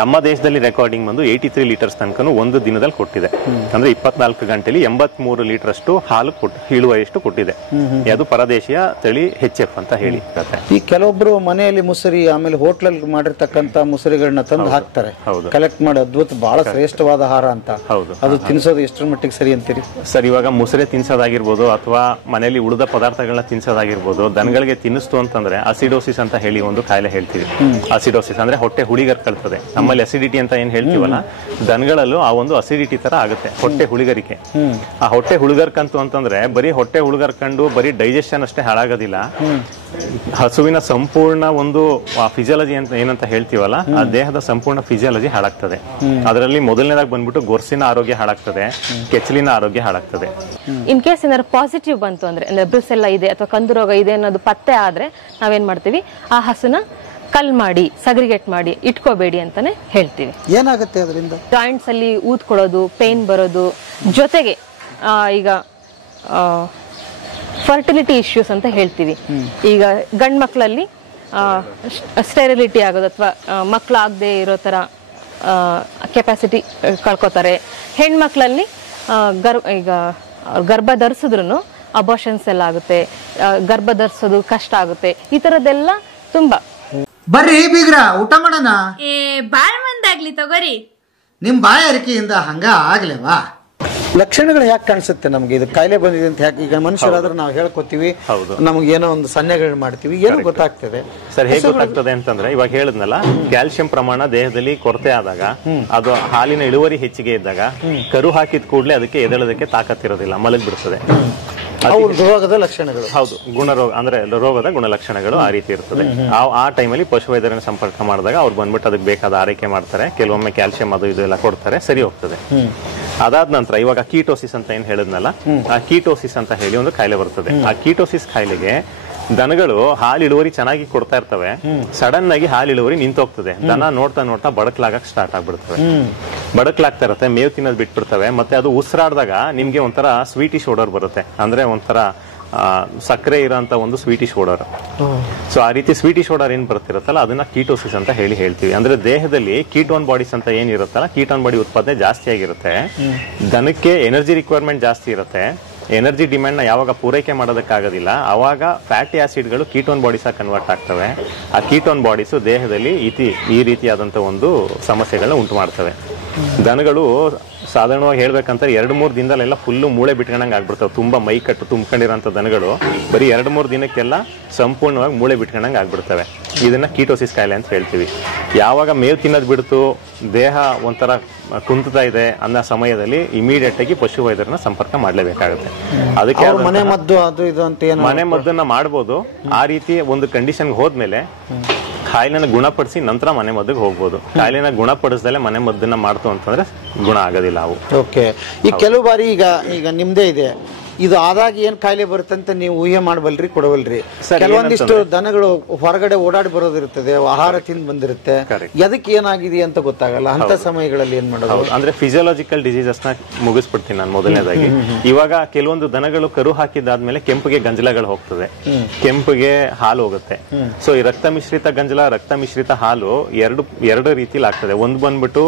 ನಮ್ಮ ದೇಶದಲ್ಲಿ ರೆಕಾರ್ಡಿಂಗ್ ಬಂದು 83 ಲೀಟರ್ಸ್ ತನಕ ಒಂದು ದಿನದಲ್ಲಿ ಕೊಟ್ಟಿದೆ. ಅಂದ್ರೆ 24 ಗಂಟೆಲಿ 83 ಲೀಟರ್ ಅಷ್ಟು ಹಾಲು ಇಳುವರಿಯಷ್ಟು ಕೊಟ್ಟಿದೆ. ಅದು ಪರದೇಶೀಯ ತಳಿ HF ಅಂತ ಹೇಳಿ. ಈ ಕೆಲವೊಬ್ರು ಮನೆಯಲ್ಲಿ ಮುಸರಿ ಆಮೇಲೆ ಹೋಟ್ಲಲ್ಲಿ ಮಾಡಿರ್ತಕ್ಕಂತ ಮುಸರಿಗಳನ್ನ ತಂದು ಹಾಕ್ತಾರೆ, ಕಲೆಕ್ಟ್ ಮಾಡಿ ಅದ್ಭುತ ಬಹಳ ಶ್ರೇಷ್ಠವಾದ ಆಹಾರ ಅಂತ. ಅದು ತಿನ್ಸೋದು ಎಷ್ಟರ ಮಟ್ಟಿಗೆ ಸರಿ ಅಂತೀರಿ ಸರ್? ಇವಾಗ ಮುಸರೆ ತಿನ್ಸೋದಾಗಿರ್ಬೋದು ಅಥವಾ ಮನೆಯಲ್ಲಿ ಉಳಿದ ಪದಾರ್ಥಗಳನ್ನ ತಿನ್ಸೋದಾಗಿರ್ಬೋದು, ದನಗಳಿಗೆ ತಿನ್ನಿಸ್ತು ಅಂತಂದ್ರೆ ಅಸಿಡೋಸಿಸ್ ಅಂತ ಹೇಳಿ ಒಂದು ಕಾಯಿಲೆ ಹೇಳ್ತೀವಿ. ಅಸಿಡೋಸಿಸ್ ಅಂದ್ರೆ ಹೊಟ್ಟೆ ಹುಳಿಗರ್ಕಳ್ತದೆ. ನಮ್ಮಲ್ಲಿ ಅಸಿಡಿಟಿ ಅಂತ ಏನ್ ಹೇಳ್ತೀವಲ್ಲ, ದನಗಳಲ್ಲೂ ಆ ಒಂದು ಅಸಿಡಿಟಿ ತರ ಆಗುತ್ತೆ, ಹೊಟ್ಟೆ ಹುಳಿಗರಿಕೆ. ಆ ಹೊಟ್ಟೆ ಹುಳುಗರ್ಕಂತು ಅಂತಂದ್ರೆ ಬರೀ ಹೊಟ್ಟೆ ಹುಳುಗರ್ಕೊಂಡು ಬರೀ ಡೈಜೆಷನ್ ಅಷ್ಟೇ ಹಾಳಾಗೋದಿಲ್ಲ, ಹಸುವಿನ ಸಂಪೂರ್ಣ ಒಂದು ಫಿಸಿಯಾಲಜಿ ಅಂತ ಏನಂತ ಹೇಳ್ತೀವಲ್ಲ, ಆ ದೇಹದ ಸಂಪೂರ್ಣ ಫಿಸಿಯಾಲಜಿ ಹಾಳಾಗ್ತದೆ. ಅದರಲ್ಲಿ ಮೊದಲನೇದಾಗಿ ಬಂದ್ಬಿಟ್ಟು ಗೊರ್ಸಿನ ಆರೋಗ್ಯ ಹಾಳಾಗ್ತದೆ, ಕೆಚ್ಚಲಿನ ಆರೋಗ್ಯ ಹಾಳಾಗ್ತದೆ. ಇನ್ ಕೇಸ್ ಏನಾದ್ರು ಪಾಸಿಟಿವ್ ಬಂತು ಅಂದ್ರೆ ಬ್ರುಸೆಲ್ಲಾ ಇದೆ ಅಥವಾ ಕಂದು ರೋಗ ಇದೆ ಅನ್ನೋದು ಪತ್ತೆ ಆದ್ರೆ ನಾವೇನ್ ಮಾಡ್ತೀವಿ, ಆ ಹಸುನ ಕಲ್ ಮಾಡಿ ಸಗ್ರಿಗೇಟ್ ಮಾಡಿ ಇಟ್ಕೋಬೇಡಿ ಅಂತಾನೆ ಹೇಳ್ತೀವಿ. ಏನಾಗುತ್ತೆ ಅದರಿಂದ? ಜಾಯಿಂಟ್ಸ್ ಅಲ್ಲಿ ಊದ್ಕೊಳ್ಳೋದು, ಪೇನ್ ಬರೋದು, ಜೊತೆಗೆ ಈಗ ಫರ್ಟಿಲಿಟಿ ಇಶ್ಯೂಸ್ ಅಂತ ಹೇಳ್ತೀವಿ. ಈಗ ಗಂಡ್ ಮಕ್ಕಳಲ್ಲಿ ಸ್ಟೆರಿಲಿಟಿ ಆಗೋದು ಅಥವಾ ಮಕ್ಕಳಾಗದೆ ಇರೋ ತರ ಕೆಪಾಸಿಟಿ ಕಳ್ಕೊತಾರೆ. ಹೆಣ್ಮಕ್ಳಲ್ಲಿ ಈಗ ಗರ್ಭ ಧರಿಸಿದ್ರು ಅಬೋಷನ್ಸ್ ಎಲ್ಲ ಆಗುತ್ತೆ, ಗರ್ಭ ಧರಿಸೋದು ಕಷ್ಟ ಆಗುತ್ತೆ. ಈ ತರದೆಲ್ಲ ತುಂಬಾ. ಬರ್ರಿ ಬೀಗ್ರ, ಊಟ ಮಾಡೋಣ. ಬಾಳ್ ಮಂದಾಗ್ಲಿ ತಗೋರಿ. ನಿಮ್ ಬಾಯ ಅರಿಕೆಯಿಂದ ಹಂಗ ಆಗ್ಲೇವಾ? ಲಕ್ಷಣಗಳು ಯಾಕೆ ಕಾಣಿಸುತ್ತೆ ನಮ್ಗೆ ಇದು ಕಾಯಿಲೆ ಬಂದಿದೆ ಅಂತ? ಯಾಕೆ ಈಗ ಮನುಷ್ಯರಾದ್ರೆ ನಾವು ಹೇಳ್ಕೊತೀವಿ, ನಮ್ಗೆ ಏನೋ ಒಂದು ಸನ್ನೆಗಳು ಮಾಡ್ತೀವಿ, ಏನೋ ಗೊತ್ತಾಗ್ತದೆ. ಸರ್ ಹೇಗೆ ಗೊತ್ತಾಗ್ತದೆ ಅಂತಂದ್ರೆ, ಇವಾಗ ಹೇಳಿದ್ನಲ್ಲ, ಕ್ಯಾಲ್ಸಿಯಂ ಪ್ರಮಾಣ ದೇಹದಲ್ಲಿ ಕೊರತೆ ಆದಾಗ, ಅದು ಹಾಲಿನ ಇಳುವರಿ ಹೆಚ್ಚಿಗೆ ಇದ್ದಾಗ ಕರು ಹಾಕಿದ ಕೂಡಲೇ ಅದಕ್ಕೆ ಎದ್ದೇಳೋದಕ್ಕೆ ತಾಕತ್ತಿರೋದಿಲ್ಲ, ಮಲಗ್ ಬಿಡ್ತದೆ. ರೋಗದ ಲಕ್ಷಣಗಳು. ಹೌದು, ಗುಣರೋಗ ಅಂದ್ರೆ ರೋಗದ ಗುಣಲಕ್ಷಣಗಳು ಆ ರೀತಿ ಇರ್ತದೆ. ಆ ಟೈಮಲ್ಲಿ ಪಶುವೈದ್ಯರನ್ನ ಸಂಪರ್ಕ ಮಾಡಿದಾಗ ಅವ್ರು ಬಂದ್ಬಿಟ್ಟು ಅದಕ್ಕೆ ಬೇಕಾದ ಆರೈಕೆ ಮಾಡ್ತಾರೆ. ಕೆಲವೊಮ್ಮೆ ಕ್ಯಾಲ್ಸಿಯಂ ಅದು ಇದು ಎಲ್ಲ ಕೊಡ್ತಾರೆ, ಸರಿ ಹೋಗ್ತದೆ. ಅದಾದ ನಂತರ ಇವಾಗ ಕೀಟೋಸಿಸ್ ಅಂತ ಏನ್ ಹೇಳಿದ್ನಲ್ಲ, ಆ ಕೀಟೋಸಿಸ್ ಅಂತ ಹೇಳಿ ಒಂದು ಕಾಯಿಲೆ ಬರ್ತದೆ. ಆ ಕೀಟೋಸಿಸ್ ಕಾಯಿಲೆಗೆ ದನಗಳು ಹಾಲು ಇಳುವರಿ ಚೆನ್ನಾಗಿ ಕೊಡ್ತಾ ಇರ್ತವೆ, ಸಡನ್ ಆಗಿ ಹಾಲು ಇಳುವರಿ ನಿಂತೋಗ್ತದೆ. ದನ ನೋಡ್ತಾ ನೋಡ್ತಾ ಬಡಕ್ಲಾಗಕ್ ಸ್ಟಾರ್ಟ್ ಆಗ್ಬಿಡ್ತವೆ, ಬಡಕ್ಲಾಗ್ತಾ ಇರತ್ತೆ, ಮೇವು ತಿನ್ನೋದು ಬಿಟ್ಬಿಡ್ತವೆ. ಮತ್ತೆ ಅದು ಉಸಿರಾಡ್ದಾಗ ನಿಮ್ಗೆ ಒಂಥರ ಸ್ವೀಟಿಶ್ ಓಡರ್ ಬರುತ್ತೆ, ಅಂದ್ರೆ ಒಂಥರ ಸಕ್ಕರೆ ಇರೋಂತ ಒಂದು ಸ್ವೀಟಿಶ್ ಓಡರ್. ಸೊ ಆ ರೀತಿ ಸ್ವೀಟಿಶ್ ಓಡರ್ ಏನ್ ಬರ್ತಿರುತ್ತಲ್ಲ, ಅದನ್ನ ಕೀಟೋಸಿಸ್ ಅಂತ ಹೇಳ್ತೀವಿ. ಅಂದ್ರೆ ದೇಹದಲ್ಲಿ ಕೀಟೋನ್ ಬಾಡೀಸ್ ಅಂತ ಏನಿರುತ್ತಲ್ಲ, ಕೀಟೋನ್ ಬಾಡಿ ಉತ್ಪಾದನೆ ಜಾಸ್ತಿ ಆಗಿರುತ್ತೆ, ದನಕ್ಕೆ ಎನರ್ಜಿ ರಿಕ್ವೈರ್ಮೆಂಟ್ ಜಾಸ್ತಿ ಇರುತ್ತೆ. ಎನರ್ಜಿ ಡಿಮ್ಯಾಂಡ್ ನ ಯಾವಾಗ ಪೂರೈಕೆ ಮಾಡೋದಕ್ಕಾಗೋದಿಲ್ಲ, ಅವಾಗ ಫ್ಯಾಟಿ ಆಸಿಡ್ಗಳು ಕೀಟೋನ್ ಬಾಡೀಸ್ ಆಗಿ ಕನ್ವರ್ಟ್ ಆಗ್ತವೆ. ಆ ಕೀಟೋನ್ ಬಾಡೀಸ್ ದೇಹದಲ್ಲಿ ಈ ರೀತಿಯಾದಂತ ಒಂದು ಸಮಸ್ಯೆಗಳನ್ನ ಉಂಟು ಮಾಡ್ತವೆ. ದನಗಳು ಸಾಧಾರಣವಾಗಿ ಹೇಳ್ಬೇಕಂತ 2-3 ದಿನದಲ್ಲೆಲ್ಲ ಫುಲ್ಲು ಮೂಳೆ ಬಿಟ್ಕೊಂಡಂಗೆ ಆಗ್ಬಿಡ್ತಾವೆ. ತುಂಬಾ ಮೈ ಕಟ್ಟು ತುಂಬ್ಕೊಂಡಿರೋಂಥ ದನಗಳು ಬರೀ 2-3 ದಿನಕ್ಕೆಲ್ಲ ಸಂಪೂರ್ಣವಾಗಿ ಮೂಳೆ ಬಿಟ್ಕೊಂಡಂಗೆ ಆಗ್ಬಿಡ್ತವೆ. ಇದನ್ನ ಕೀಟೋಸಿಸ್ ಕಾಯಿಲೆ ಅಂತ ಹೇಳ್ತೀವಿ. ಯಾವಾಗ ಮೇವು ತಿನ್ನೋದು ಬಿಡ್ತು, ದೇಹ ಒಂಥರ ಕುಂತುತ್ತಾ ಇದೆ ಅನ್ನೋ ಸಮಯದಲ್ಲಿ ಇಮಿಡಿಯೇಟ್ ಆಗಿ ಪಶುವೈದ್ಯರನ್ನ ಸಂಪರ್ಕ ಮಾಡ್ಲೇಬೇಕಾಗುತ್ತೆ. ಅದಕ್ಕೆ ಮನೆ ಮದ್ದು ಅದು ಇದು ಅಂತ ಮನೆ ಮದ್ದನ್ನ ಮಾಡ್ಬೋದು. ಆ ರೀತಿ ಒಂದು ಕಂಡೀಷನ್ಗೆ ಹೋದ್ಮೇಲೆ ಕಾಯಿಲೆನ ಗುಣಪಡಿಸಿ ನಂತರ ಮನೆ ಮದ್ದಿಗೆ ಹೋಗ್ಬೋದು. ಕಾಯಿಲೆನ ಗುಣಪಡಿಸದಲ್ಲೇ ಮನೆ ಮದ್ದನ್ನ ಮಾಡ್ತು ಅಂತಂದ್ರೆ ಗುಣ ಆಗೋದಿಲ್ಲ ಅವು. ಓಕೆ. ಈ ಕೆಲವು ಬಾರಿ ಈಗ ನಿಮ್ದೇ ಇದೆ, ಇದು ಆದಾಗ ಏನ್ ಕಾಯಿಲೆ ಬರುತ್ತೆ ಅಂತ ನೀವು ಊಹೆ ಮಾಡಬಲ್ರಿ, ಕೊಡವಲ್ರಿ? ಕೆಲವೊಂದಿಷ್ಟು ದನಗಳು ಹೊರಗಡೆ ಓಡಾಡಿ ಬರೋದಿರ್ತದೆ, ಆಹಾರ ತಿಂದು ಬಂದಿರುತ್ತೆ, ಅದಕ್ಕೆ ಏನಾಗಿದೆ ಅಂತ ಗೊತ್ತಾಗಲ್ಲ. ಅಂತ ಸಮಯಗಳಲ್ಲಿ ಏನ್ ಮಾಡೋದು? ಅಂದ್ರೆ ಫಿಸಿಯಾಲಜಿಕಲ್ ಡಿಸೀಸಸ್ ನ ಮುಗಿಸ್ಬಿಡ್ತೀನಿ ನಾನು ಮೊದಲನೇದಾಗಿ. ಇವಾಗ ಕೆಲವೊಂದು ದನಗಳು ಕರು ಹಾಕಿದ್ದಾದ್ಮೇಲೆ ಕೆಂಪಿಗೆ ಗಂಜಲಗಳು ಹೋಗ್ತದೆ, ಕೆಂಪಿಗೆ ಹಾಲು ಹೋಗುತ್ತೆ. ಸೊ ಈ ರಕ್ತ ಮಿಶ್ರಿತ ಗಂಜಲ, ರಕ್ತ ಮಿಶ್ರಿತ ಹಾಲು ಎರಡು ರೀತಿಲಿ ಆಗ್ತದೆ. ಒಂದು ಬಂದ್ಬಿಟ್ಟು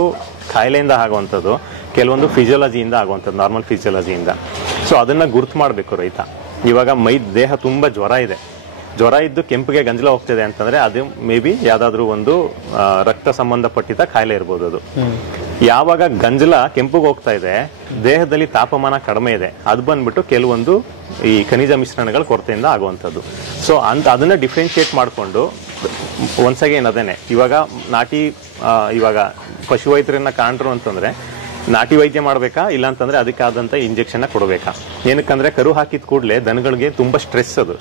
ಕಾಯಿಲೆಯಿಂದ ಆಗುವಂಥದ್ದು, ಕೆಲವೊಂದು ಫಿಸಿಯಾಲಜಿಯಿಂದ ಆಗುವಂಥದ್ದು, ನಾರ್ಮಲ್ ಫಿಸಿಯಾಲಜಿಯಿಂದ. ಸೊ ಅದನ್ನ ಗುರ್ತು ಮಾಡ್ಬೇಕು ರೈತ. ಇವಾಗ ದೇಹ ತುಂಬಾ ಜ್ವರ ಇದ್ದು ಕೆಂಪಿಗೆ ಗಂಜಲ ಹೋಗ್ತಿದೆ ಅಂತಂದ್ರೆ ಅದು ಮೇ ಬಿ ಯಾವ್ದಾದ್ರು ಒಂದು ರಕ್ತ ಸಂಬಂಧಪಟ್ಟಿದ್ದ ಕಾಯಿಲೆ ಇರ್ಬೋದು. ಅದು ಯಾವಾಗ ಗಂಜಲ ಕೆಂಪಿಗೆ ಹೋಗ್ತಾ ಇದೆ, ದೇಹದಲ್ಲಿ ತಾಪಮಾನ ಕಡಿಮೆ ಇದೆ, ಅದು ಬಂದ್ಬಿಟ್ಟು ಕೆಲವೊಂದು ಈ ಖನಿಜ ಮಿಶ್ರಣಗಳ ಕೊರತೆಯಿಂದ ಆಗುವಂಥದ್ದು. ಸೊ ಅದನ್ನ ಡಿಫ್ರೆನ್ಶಿಯೇಟ್ ಮಾಡಿಕೊಂಡು ಒಂದ್ಸಗ ಏನದೇನೆ ಇವಾಗ ಇವಾಗ ಪಶುವೈದ್ಯರನ್ನ ಕಾಣ್ರು ಅಂತಂದ್ರೆ ನಾಟಿ ವೈದ್ಯ ಮಾಡ್ಬೇಕಾ, ಇಲ್ಲ ಅಂತಂದ್ರೆ ಅದಕ್ಕಾದಂತ ಇಂಜೆಕ್ಷನ್ ಕೊಡಬೇಕಾ? ಏನಕ್ಕಂದ್ರೆ ಕರು ಹಾಕಿದ ಕೂಡಲೇ ದನಗಳಿಗೆ ತುಂಬಾ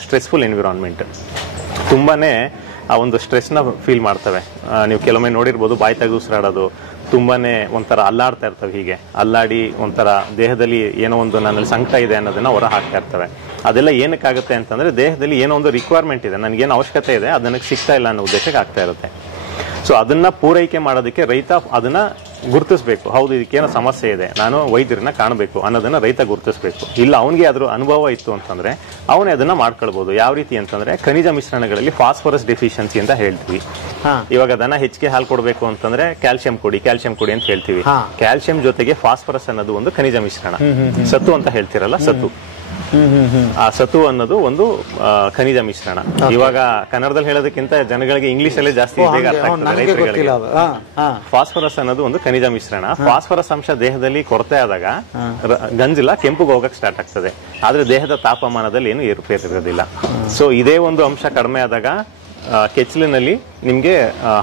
ಸ್ಟ್ರೆಸ್ಫುಲ್ ಎನ್ವಿರಾನ್ಮೆಂಟ್, ತುಂಬಾನೇ ಆ ಒಂದು ಸ್ಟ್ರೆಸ್ ನ ಫೀಲ್ ಮಾಡ್ತವೆ. ನೀವು ಕೆಲವೊಮ್ಮೆ ನೋಡಿರ್ಬೋದು, ಬಾಯಿ ತೆಗೆದು ಉಸಿರಾಡೋದು, ತುಂಬಾನೇ ಒಂಥರ ಅಲ್ಲಾಡ್ತಾ ಇರ್ತವೆ. ಹೀಗೆ ಅಲ್ಲಾಡಿ ಒಂಥರ ದೇಹದಲ್ಲಿ ಏನೋ ಒಂದು ನನ್ನಲ್ಲಿ ಸಂಕಟ ಇದೆ ಅನ್ನೋದನ್ನ ಹೊರ ಹಾಕ್ತಾ ಇರ್ತವೆ. ಅದೆಲ್ಲ ಏನಕ್ಕಾಗುತ್ತೆ ಅಂತಂದ್ರೆ ದೇಹದಲ್ಲಿ ಏನೋ ಒಂದು ರಿಕ್ವೈರ್ಮೆಂಟ್ ಇದೆ, ನನಗೇನು ಅವಶ್ಯಕತೆ ಇದೆ, ಅದು ನನಗೆ ಸಿಗ್ತಾ ಇಲ್ಲ ಅನ್ನೋ ಉದ್ದೇಶಕ್ಕೆ ಆಗ್ತಾ ಇರುತ್ತೆ. ಸೊ ಅದನ್ನ ಪೂರೈಕೆ ಮಾಡೋದಕ್ಕೆ ರೈತ ಅದನ್ನ ಗುರುತಿಸ್ಬೇಕು. ಹೌದು, ಇದಕ್ಕೇನೋ ಸಮಸ್ಯೆ ಇದೆ, ನಾನು ವೈದ್ಯರನ್ನ ಕಾಣಬೇಕು ಅನ್ನೋದನ್ನ ರೈತ ಗುರುತಿಸ್ಬೇಕು. ಇಲ್ಲ ಅವನಿಗೆ ಅದ್ರ ಅನುಭವ ಇತ್ತು ಅಂತಂದ್ರೆ ಅವನೇ ಅದನ್ನ ಮಾಡ್ಕೊಳ್ಬಹುದು. ಯಾವ ರೀತಿ ಅಂತಂದ್ರೆ ಖನಿಜ ಮಿಶ್ರಣಗಳಲ್ಲಿ ಫಾಸ್ಫರಸ್ ಡೆಫಿಷಿಯನ್ಸಿ ಅಂತ ಹೇಳ್ತೀವಿ. ಇವಾಗ ದನ ಹೆಚ್ಚಿಗೆ ಹಾಲು ಕೊಡಬೇಕು ಅಂತಂದ್ರೆ ಕ್ಯಾಲ್ಸಿಯಂ ಕೊಡಿ ಅಂತ ಹೇಳ್ತೀವಿ. ಕ್ಯಾಲ್ಸಿಯಂ ಜೊತೆಗೆ ಫಾಸ್ಫರಸ್ ಅನ್ನೋದು ಒಂದು ಖನಿಜ ಮಿಶ್ರಣ. ಸತ್ತು ಅಂತ ಹೇಳ್ತಿರಲ್ಲ, ಸತ್ತು, ಆ ಸತು ಅನ್ನೋದು ಒಂದು ಖನಿಜ ಮಿಶ್ರಣ. ಇವಾಗ ಕನ್ನಡದಲ್ಲಿ ಹೇಳೋದಕ್ಕಿಂತ ಜನಗಳಿಗೆ ಇಂಗ್ಲಿಷ್ ಅಲ್ಲೇ ಜಾಸ್ತಿ ಫಾಸ್ಫರಸ್ ಅನ್ನೋದು ಒಂದು ಖನಿಜ ಮಿಶ್ರಣ. ಫಾಸ್ಫರಸ್ ಅಂಶ ದೇಹದಲ್ಲಿ ಕೊರತೆ ಆದಾಗ ಗಂಜಲ ಕೆಂಪುಗೆ ಹೋಗಕ್ ಸ್ಟಾರ್ಟ್ ಆಗ್ತದೆ, ಆದ್ರೆ ದೇಹದ ತಾಪಮಾನದಲ್ಲಿ ಏನು ಏರುಪೇರು ಇರೋದಿಲ್ಲ. ಸೊ ಇದೇ ಒಂದು ಅಂಶ ಕಡಿಮೆ ಆದಾಗ ಕೆಚ್ಚಲಿನಲ್ಲಿ ನಿಮ್ಗೆ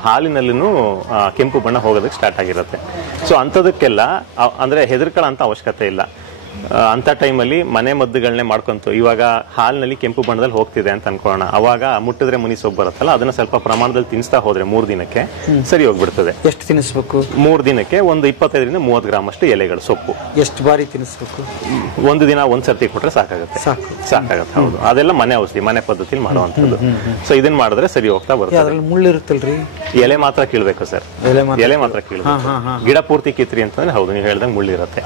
ಹಾಲಿನಲ್ಲಿನೂ ಕೆಂಪು ಬಣ್ಣ ಹೋಗೋದಕ್ಕೆ ಸ್ಟಾರ್ಟ್ ಆಗಿರುತ್ತೆ. ಸೊ ಅಂಥದಕ್ಕೆಲ್ಲ ಅಂದ್ರೆ ಹೆದರ್ಕೊಳ್ಳೋ ಅವಶ್ಯಕತೆ ಇಲ್ಲ. ಅಂತ ಟೈಮಲ್ಲಿ ಮನೆ ಮದ್ದುಗಳನ್ನೇ ಮಾಡ್ಕೊಂತು. ಇವಾಗ ಹಾಲಿನಲ್ಲಿ ಕೆಂಪು ಬಣ್ಣದಲ್ಲಿ ಹೋಗ್ತಿದೆ ಅಂತ ಅನ್ಕೊಳ್ಳೋಣ, ಅವಾಗ ಮುಟ್ಟಿದ್ರೆ ಮುನಿ ಸೊಪ್ಪು ಬರುತ್ತಲ್ಲ, ಅದನ್ನ ಸ್ವಲ್ಪ ಪ್ರಮಾಣದಲ್ಲಿ ತಿನ್ಸ್ತಾ ಹೋದ್ರೆ 3 ದಿನಕ್ಕೆ ಸರಿ ಹೋಗ್ಬಿಡ್ತದೆ. ಎಷ್ಟು ತಿನ್ನಿಸ್ಬೇಕು? 3 ದಿನಕ್ಕೆ ಒಂದು 25ರಿಂದ 30 ಗ್ರಾಮ್ ಅಷ್ಟು ಎಲೆಗಳು, ಸೊಪ್ಪು. ಎಷ್ಟು ಬಾರಿ ತಿನ್ನಿಸ್ಬೇಕು? ಒಂದು ದಿನ ಒಂದ್ಸರ್ತಿ ಕೊಟ್ರೆ ಸಾಕಾಗುತ್ತೆ. ಹೌದು, ಅದೆಲ್ಲ ಮನೆ ಔಷಧಿ, ಮನೆ ಪದ್ಧತಿಲಿ ಮಾಡುವಂತದ್ದು. ಸೊ ಇದನ್ನ ಮಾಡಿದ್ರೆ ಸರಿ ಹೋಗ್ತಾ ಬರುತ್ತೆ. ಮುಳ್ಳಿರುತ್ತಲ್ರಿ? ಎಲೆ ಮಾತ್ರ ಕೀಳ್ಬೇಕು ಸರ್, ಎಲೆ ಮಾತ್ರ ಕೀಳ್ಬೇಕು. ಗಿಡ ಪೂರ್ತಿ ಕಿತ್ರಿ ಅಂತಂದ್ರೆ ಹೌದು, ನೀವು ಹೇಳ್ದಂಗೆ ಮುಳ್ಳಿರುತ್ತೆ.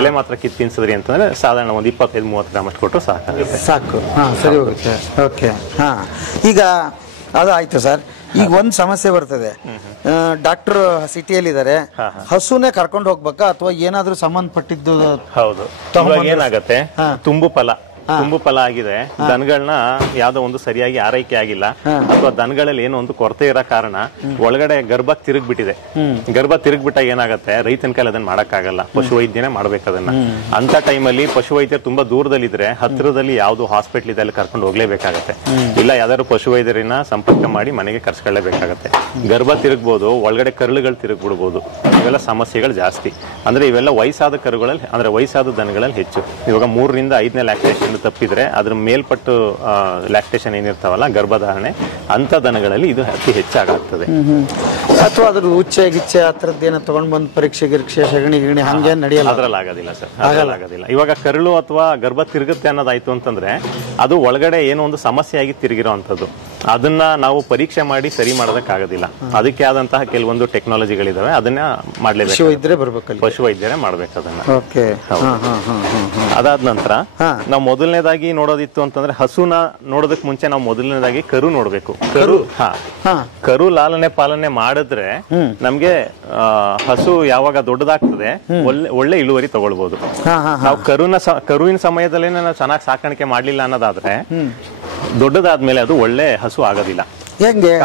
ಎಲೆ ಮಾತ್ರ ತಿನ್ಸಿದ್ರಿ ಅಂತಂದ್ರೆ ಸಾಧಾರಣ ಒಂದು 25-30 ಗ್ರಾಮ್ ಅಷ್ಟು ಕೊಟ್ಟರು ಸಾಕಾಗುತ್ತೆ. ಸಾಕು, ಸರಿ ಹೋಗುತ್ತೆ. ಓಕೆ, ಈಗ ಅದಾಯ್ತು ಸರ್. ಈಗ ಒಂದ್ ಸಮಸ್ಯೆ ಬರ್ತದೆ, ಡಾಕ್ಟರ್ ಸಿಟಿಯಲ್ಲಿದ್ದಾರೆ, ಹಸುನೇ ಕರ್ಕೊಂಡು ಹೋಗ್ಬೇಕಾ ಅಥವಾ ಏನಾದ್ರೂ ಸಂಬಂಧಪಟ್ಟಿದ್ದು? ಹೌದು, ಏನಾಗತ್ತೆ, ತುಂಬು ಫಲ ಆಗಿದೆ, ದನಗಳನ್ನ ಯಾವ್ದೋ ಒಂದು ಸರಿಯಾಗಿ ಆರೈಕೆ ಆಗಿಲ್ಲ, ಅಥವಾ ದನಗಳಲ್ಲಿ ಏನೋ ಒಂದು ಕೊರತೆ ಇರೋ ಕಾರಣ ಒಳಗಡೆ ಗರ್ಭ ತಿರುಗ್ಬಿಟ್ಟಿದೆ. ಗರ್ಭ ತಿರುಗ್ಬಿಟ್ಟಾಗ ಏನಾಗತ್ತೆ, ರೈತನ ಕೈಲಿ ಅದನ್ನ ಮಾಡಕ್ಕಾಗಲ್ಲ, ಪಶುವೈದ್ಯನೇ ಮಾಡ್ಬೇಕು ಅದನ್ನ. ಅಂತ ಟೈಮಲ್ಲಿ ಪಶುವೈದ್ಯರು ತುಂಬಾ ದೂರದಲ್ಲಿದ್ರೆ ಹತ್ತಿರದಲ್ಲಿ ಯಾವ್ದು ಹಾಸ್ಪಿಟಲ್ ಇದೆ ಅಲ್ಲಿ ಕರ್ಕೊಂಡು ಹೋಗ್ಲೇಬೇಕಾಗತ್ತೆ. ಇಲ್ಲ ಯಾವ್ದಾದ್ರು ಪಶುವೈದ್ಯರನ್ನ ಸಂಪರ್ಕ ಮಾಡಿ ಮನೆಗೆ ಕರ್ಸ್ಕೊಳ್ಳೇಬೇಕಾಗತ್ತೆ. ಗರ್ಭ ತಿರುಗ್ಬೋದು, ಒಳಗಡೆ ಕರುಳುಗಳು ತಿರುಗ್ಬಿಡ್ಬೋದು, ಇವೆಲ್ಲ ಸಮಸ್ಯೆಗಳು ಜಾಸ್ತಿ. ಅಂದ್ರೆ ಇವೆಲ್ಲ ವಯಸ್ಸಾದ ಕರುಗಳಲ್ಲಿ, ಅಂದ್ರೆ ವಯಸ್ಸಾದ ದನಗಳಲ್ಲಿ ಹೆಚ್ಚು. ಇವಾಗ 3ರಿಂದ 5ನೇ ಲ್ಯಾಕ್ಟೇಷನ್ ತಪ್ಪಿದ್ರೆ ಅದ್ರ ಮೇಲ್ಪಟ್ಟು ಲ್ಯಾಕ್ಟೇಷನ್ ಏನಿರ್ತಾವಲ್ಲ, ಗರ್ಭಧಾರಣೆ, ಅಂತ ದನಗಳಲ್ಲಿ ಇದು ಅತಿ ಹೆಚ್ಚಾಗ್ತದೆ. ಅಥವಾ ಅದ್ರ ಉಚ್ಚೆ ಗಿಚ್ಚೆ ಹತ್ರದ್ದೇನ ತಗೊಂಡ್ ಬಂದ್ ಪರೀಕ್ಷೆ ಗಿರೀಕ್ಷೆ ಸಗಣಿ ಗಿಣಿ ಹಂಗೆ ನಡೆಯಲ್ಲ? ಅದ್ರಲ್ಲಿ ಆಗೋದಿಲ್ಲ ಸರ್, ಆಗೋದಿಲ್ಲ. ಇವಾಗ ಕರುಳು ಅಥವಾ ಗರ್ಭ ತಿರುಗುತ್ತೆ ಅನ್ನೋದಾಯ್ತು ಅಂತಂದ್ರೆ ಅದು ಒಳಗಡೆ ಏನೋ ಒಂದು ಸಮಸ್ಯೆಯಾಗಿ ತಿರುಗಿರೋ ಅಂತದ್ದು, ಅದನ್ನ ನಾವು ಪರೀಕ್ಷೆ ಮಾಡಿ ಸರಿ ಮಾಡೋದಕ್ಕಾಗೋದಿಲ್ಲ. ಅದಕ್ಕೆ ಆದಂತಹ ಕೆಲವೊಂದು ಟೆಕ್ನಾಲಜಿಗಳಿದಾವೆ, ಅದನ್ನ ಮಾಡ್ಲೇಬೇಕು, ಪಶುವೈದ್ಯರೇ ಮಾಡ್ಬೇಕು ಅದನ್ನ. ಅದಾದ ನಂತರ ನಾವು ಮೊದಲನೇದಾಗಿ ನೋಡೋದಿತ್ತು ಅಂತಂದ್ರೆ ಹಸುನ ನೋಡೋದಕ್ ಮುಂಚೆ ನಾವು ಮೊದಲನೇದಾಗಿ ಕರು ನೋಡ್ಬೇಕು. ಕರು ಲಾಲನೆ ಪಾಲನೆ ಮಾಡಿದ್ರೆ ನಮ್ಗೆ ಹಸು ಯಾವಾಗ ದೊಡ್ಡದಾಗ್ತದೆ ಒಳ್ಳೆ ಇಳುವರಿ ತಗೊಳ್ಬಹುದು. ನಾವು ಕರುವಿನ ಸಮಯದಲ್ಲಿ ನಾವು ಚೆನ್ನಾಗಿ ಸಾಕಾಣಿಕೆ ಮಾಡ್ಲಿಲ್ಲ ಅನ್ನೋದಾದ್ರೆ ದೊಡ್ಡದಾದ್ಮೇಲೆ ಅದು ಒಳ್ಳೆ ಹಸು ಆಗೋದಿಲ್ಲ.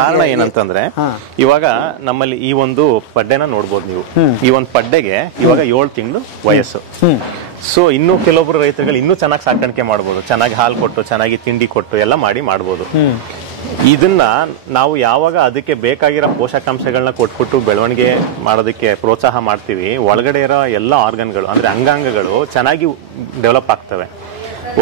ಕಾರಣ ಏನಂತಂದ್ರೆ ಇವಾಗ ನಮ್ಮಲ್ಲಿ ಈ ಒಂದು ಪಡ್ಡೆನ ನೋಡ್ಬೋದು ನೀವು. ಈ ಒಂದು ಪಡ್ಡೆಗೆ ಇವಾಗ 7 ತಿಂಗಳು ವಯಸ್ಸು. ಸೊ ಇನ್ನು ಕೆಲವೊಬ್ರು ರೈತರುಗಳು ಇನ್ನೂ ಚೆನ್ನಾಗಿ ಸಾಕಾಣಿಕೆ ಮಾಡ್ಬೋದು, ಚೆನ್ನಾಗಿ ಹಾಲು ಕೊಟ್ಟು ಚೆನ್ನಾಗಿ ತಿಂಡಿ ಕೊಟ್ಟು ಎಲ್ಲ ಮಾಡ್ಬೋದು. ಇದನ್ನ ನಾವು ಯಾವಾಗ ಅದಕ್ಕೆ ಬೇಕಾಗಿರೋ ಪೋಷಕಾಂಶಗಳನ್ನ ಕೊಟ್ಬಿಟ್ಟು ಬೆಳವಣಿಗೆ ಮಾಡೋದಕ್ಕೆ ಪ್ರೋತ್ಸಾಹ ಮಾಡ್ತೀವಿ, ಒಳಗಡೆ ಇರೋ ಎಲ್ಲ ಆರ್ಗನ್ಗಳು ಅಂದ್ರೆ ಅಂಗಾಂಗಗಳು ಚೆನ್ನಾಗಿ ಡೆವಲಪ್ ಆಗ್ತವೆ.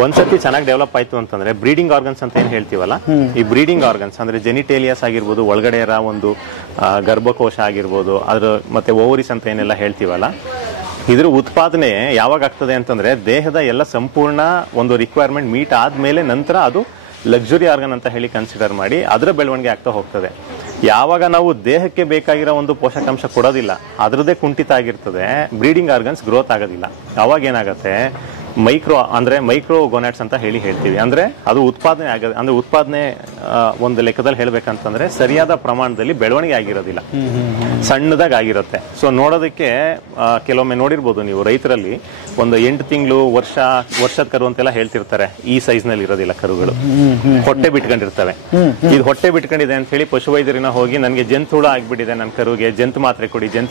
ಒಂದ್ಸತಿ ಚೆನ್ನಾಗಿ ಡೆವಲಪ್ ಆಯ್ತು ಅಂತಂದ್ರೆ ಬ್ರೀಡಿಂಗ್ ಆರ್ಗನ್ಸ್ ಅಂತ ಏನ್ ಹೇಳ್ತೀವಲ್ಲ, ಈ ಬ್ರೀಡಿಂಗ್ ಆರ್ಗನ್ಸ್ ಅಂದ್ರೆ ಜೆನಿಟೇಲಿಯಸ್ ಆಗಿರ್ಬೋದು, ಒಳಗಡೆ ಇರೋ ಒಂದು ಗರ್ಭಕೋಶ ಆಗಿರ್ಬೋದು, ಅದ್ರ ಮತ್ತೆ ಓವರಿಸ್ ಅಂತ ಏನೆಲ್ಲ ಹೇಳ್ತೀವಲ್ಲ, ಇದ್ರ ಉತ್ಪಾದನೆ ಯಾವಾಗ ಆಗ್ತದೆ ಅಂತಂದ್ರೆ ದೇಹದ ಎಲ್ಲ ಸಂಪೂರ್ಣ ಒಂದು ರಿಕ್ವೈರ್ಮೆಂಟ್ ಮೀಟ್ ಆದ್ಮೇಲೆ ನಂತರ ಅದು ಲಕ್ಸುರಿ ಆರ್ಗನ್ ಅಂತ ಹೇಳಿ ಕನ್ಸಿಡರ್ ಮಾಡಿ ಅದರ ಬೆಳವಣಿಗೆ ಆಗ್ತಾ ಹೋಗ್ತದೆ. ಯಾವಾಗ ನಾವು ದೇಹಕ್ಕೆ ಬೇಕಾಗಿರೋ ಒಂದು ಪೋಷಕಾಂಶ ಕೊಡೋದಿಲ್ಲ, ಅದ್ರದ್ದೇ ಕುಂಠಿತ ಆಗಿರ್ತದೆ, ಬ್ರೀಡಿಂಗ್ ಆರ್ಗನ್ಸ್ ಗ್ರೋತ್ ಆಗೋದಿಲ್ಲ. ಅವಾಗ ಏನಾಗತ್ತೆ, ಮೈಕ್ರೋ ಗೊನಾಟ್ಸ್ ಅಂತ ಹೇಳ್ತೀವಿ. ಅಂದ್ರೆ ಅದು ಉತ್ಪಾದನೆ ಆಗೋದು, ಅಂದ್ರೆ ಉತ್ಪಾದನೆ ಒಂದು ಲೆಕ್ಕದಲ್ಲಿ ಹೇಳ್ಬೇಕಂತಂದ್ರೆ ಸರಿಯಾದ ಪ್ರಮಾಣದಲ್ಲಿ ಬೆಳವಣಿಗೆ ಆಗಿರೋದಿಲ್ಲ, ಸಣ್ಣದಾಗಿ ಆಗಿರುತ್ತೆ. ಸೊ ನೋಡೋದಕ್ಕೆ ಕೆಲವೊಮ್ಮೆ ನೋಡಿರ್ಬೋದು ನೀವು, ರೈತರಲ್ಲಿ ಒಂದು 8 ತಿಂಗಳು ವರ್ಷದ ಕರು ಅಂತೆಲ್ಲ ಹೇಳ್ತಿರ್ತಾರೆ. ಈ ಸೈಜ್ ನಲ್ಲಿ ಇರೋದಿಲ್ಲ ಕರುಗಳು, ಹೊಟ್ಟೆ ಬಿಟ್ಕೊಂಡಿರ್ತವೆ. ಇದು ಹೊಟ್ಟೆ ಬಿಟ್ಕೊಂಡಿದೆ ಅಂತ ಹೇಳಿ ಪಶುವೈದ್ಯರಿನ ಹೋಗಿ ನನಗೆ ಜಂತುಹುಳ ಆಗ್ಬಿಟ್ಟಿದೆ ನನ್ನ ಕರುಗೆ, ಜಂತು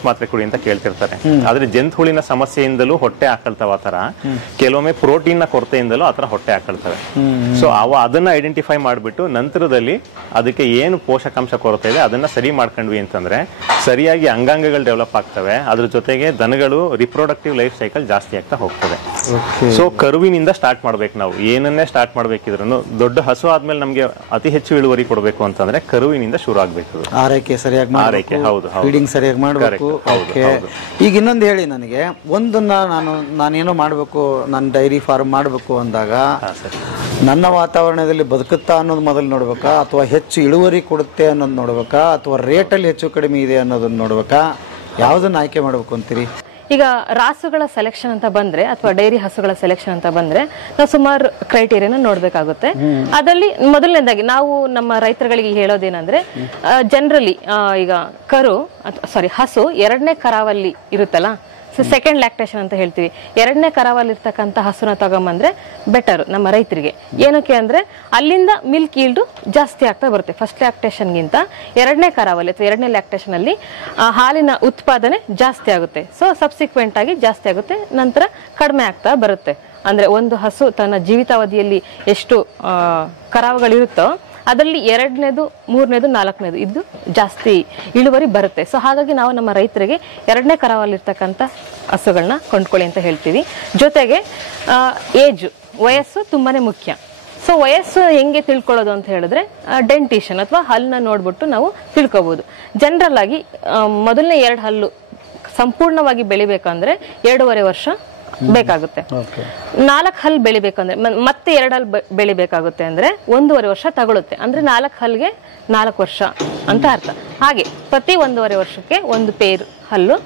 ಮಾತ್ರೆ ಕೊಡಿ ಅಂತ ಕೇಳ್ತಿರ್ತಾರೆ. ಆದ್ರೆ ಜಂತುಹುಳಿನ ಸಮಸ್ಯೆಯಿಂದಲೂ ಹೊಟ್ಟೆ ಹಾಕೊಳ್ತಾವ. ಆ ತರ ಕೆಲವೊಮ್ಮೆ ಪ್ರೋಟೀನ್ ನ ಕೊರತೆಯಿಂದಲೂ ಆತರ ಹೊಟ್ಟೆ ಹಾಕೊಳ್ತವೆ. ಸೊ ಅದನ್ನ ಐಡೆಂಟಿಫೈ ಮಾಡ್ಬಿಟ್ಟು ನಂತರದಲ್ಲಿ ಅದಕ್ಕೆ ಏನು ಪೋಷಕಾಂಶ ಕೊರತೆ ಇದೆ ಅದನ್ನ ಸರಿ ಮಾಡ್ಕೊಂಡ್ವಿ ಅಂತಂದ್ರೆ ಸರಿಯಾಗಿ ಅಂಗಾಂಗಗಳು ಡೆವಲಪ್ ಆಗ್ತವೆ. ಅದ್ರ ಜೊತೆಗೆ ದನಗಳು ರಿಪ್ರೊಡಕ್ಟಿವ್ ಲೈಫ್ ಸೈಕಲ್ ಜಾಸ್ತಿ ಆಗ್ತಾ ಹೋಗ್ತದೆ. ಸೊ ಕರುವಿನಿಂದ ಸ್ಟಾರ್ಟ್ ಮಾಡ್ಬೇಕು. ನಾವು ಏನನ್ನೇ ಸ್ಟಾರ್ಟ್ ಮಾಡ್ಬೇಕಿದ್ರು ದೊಡ್ಡ ಹಸು ಆದ್ಮೇಲೆ ನಮ್ಗೆ ಅತಿ ಹೆಚ್ಚು ಇಳುವರಿ ಕೊಡಬೇಕು ಅಂತಂದ್ರೆ ಕರುವಿನಿಂದ ಶುರು ಆಗ್ಬೇಕು. ಆರೈಕೆ ಸರಿಯಾಗಿ ಮಾಡಬೇಕು. ಈಗ ಇನ್ನೊಂದು ಹೇಳಿ ನನಗೆ, ಒಂದನ್ನ ನಾನೇನೋ ಮಾಡ್ಬೇಕು, ನಾನು ಡೈರಿ ಫಾರ್ಮ್ ಮಾಡಬೇಕು ಅಂದಾಗ ನನ್ನ ವಾತಾವರಣದಲ್ಲಿ ಬದುಕುತ್ತಾ ಅನ್ನೋದು ಮೊದಲು ನೋಡ್ಬೇಕಾ, ಅಥವಾ ಹೆಚ್ಚು ಇಳುವರಿ ಕೊಡುತ್ತೆ ಅನ್ನೋದು ನೋಡ್ಬೇಕಾ, ಅಥವಾ ರೇಟಲ್ಲಿ ಹೆಚ್ಚು ಕಡಿಮೆ ಇದೆ ಅನ್ನೋದನ್ನ ನೋಡ್ಬೇಕಾ, ಯಾವ್ದನ್ನ ಆಯ್ಕೆ ಮಾಡ್ಬೇಕು ಅಂತೀರಿ? ಈಗ ರಾಸುಗಳ ಸೆಲೆಕ್ಷನ್ ಅಂತ ಬಂದ್ರೆ ಅಥವಾ ಡೈರಿ ಹಸುಗಳ ಸೆಲೆಕ್ಷನ್ ಅಂತ ಬಂದ್ರೆ ನಾವು ಸುಮಾರು ಕ್ರೈಟೀರಿಯಾನ ನೋಡ್ಬೇಕಾಗುತ್ತೆ. ಅದರಲ್ಲಿ ಮೊದಲನೇದಾಗಿ ನಾವು ನಮ್ಮ ರೈತರುಗಳಿಗೆ ಹೇಳೋದೇನಂದ್ರೆ ಜನರಲಿ ಈಗ ಹಸು 2ನೇ ಕರಾವಲ್ಲಿ ಇರುತ್ತಲ್ಲ, ಸೆಕೆಂಡ್ ಲ್ಯಾಕ್ಟೇಷನ್ ಅಂತ ಹೇಳ್ತೀವಿ. 2ನೇ ಕರಾವಲ್ಲಿ ಇರ್ತಕ್ಕಂಥ ಹಸುನ ತಗೊಂಬಂದ್ರೆ ಬೆಟರ್ ನಮ್ಮ ರೈತರಿಗೆ. ಏನಕ್ಕೆ ಅಂದ್ರೆ ಅಲ್ಲಿಂದ ಮಿಲ್ಕ್ ಈಲ್ಡ್ ಜಾಸ್ತಿ ಆಗ್ತಾ ಬರುತ್ತೆ. ಫಸ್ಟ್ ಲ್ಯಾಕ್ಟೇಷನ್ಗಿಂತ 2ನೇ ಕರಾವಲ್ಲಿ ಅಥವಾ 2ನೇ ಲ್ಯಾಕ್ಟೇಷನ್ ಅಲ್ಲಿ ಹಾಲಿನ ಉತ್ಪಾದನೆ ಜಾಸ್ತಿ ಆಗುತ್ತೆ. ಸೊ ಸಬ್ಸಿಕ್ವೆಂಟ್ ಆಗಿ ಜಾಸ್ತಿ ಆಗುತ್ತೆ, ನಂತರ ಕಡಿಮೆ ಆಗ್ತಾ ಬರುತ್ತೆ. ಅಂದ್ರೆ ಒಂದು ಹಸು ತನ್ನ ಜೀವಿತಾವಧಿಯಲ್ಲಿ ಎಷ್ಟು ಕರಾವುಗಳಿರುತ್ತೋ ಅದರಲ್ಲಿ 2ನೇದು 3ನೇದು 4ನೇದು ಇದು ಜಾಸ್ತಿ ಇಳುವರಿ ಬರುತ್ತೆ. ಸೊ ಹಾಗಾಗಿ ನಾವು ನಮ್ಮ ರೈತರಿಗೆ 2ನೇ ಕರಾವಲ್ಲಿರ್ತಕ್ಕಂಥ ಹಸುಗಳನ್ನ ಕೊಂಡ್ಕೊಳ್ಳಿ ಅಂತ ಹೇಳ್ತೀವಿ. ಜೊತೆಗೆ ವಯಸ್ಸು ತುಂಬಾನೇ ಮುಖ್ಯ. ಸೊ ವಯಸ್ಸು ಹೆಂಗೆ ತಿಳ್ಕೊಳ್ಳೋದು ಅಂತ ಹೇಳಿದ್ರೆ ಡೆಂಟಿಷನ್ ಅಥವಾ ಹಲ್ಲನ್ನ ನೋಡ್ಬಿಟ್ಟು ನಾವು ತಿಳ್ಕೊಬಹುದು. ಜನರಲ್ ಆಗಿ ಮೊದಲನೇ 2 ಹಲ್ಲು ಸಂಪೂರ್ಣವಾಗಿ ಬೆಳಿಬೇಕಂದ್ರೆ 2.5 ವರ್ಷ ಬೇಕಾಗುತ್ತೆ. 4 ಹಲ್ ಬೆಳಿಬೇಕಂದ್ರೆ ಮತ್ತೆ 2 ಹಲ್ ಬೆಳಿಬೇಕಾಗುತ್ತೆ ಅಂದ್ರೆ 1.5 ವರ್ಷ ತಗೊಳುತ್ತೆ. ಅಂದ್ರೆ 4 ಹಲ್ಗೆ 4 ವರ್ಷ ಅಂತ ಅರ್ಥ. ಹಾಗೆ ಪ್ರತಿ 1.5 ವರ್ಷಕ್ಕೆ ಒಂದು ಪೇರ್ ಹಲ್ಲು.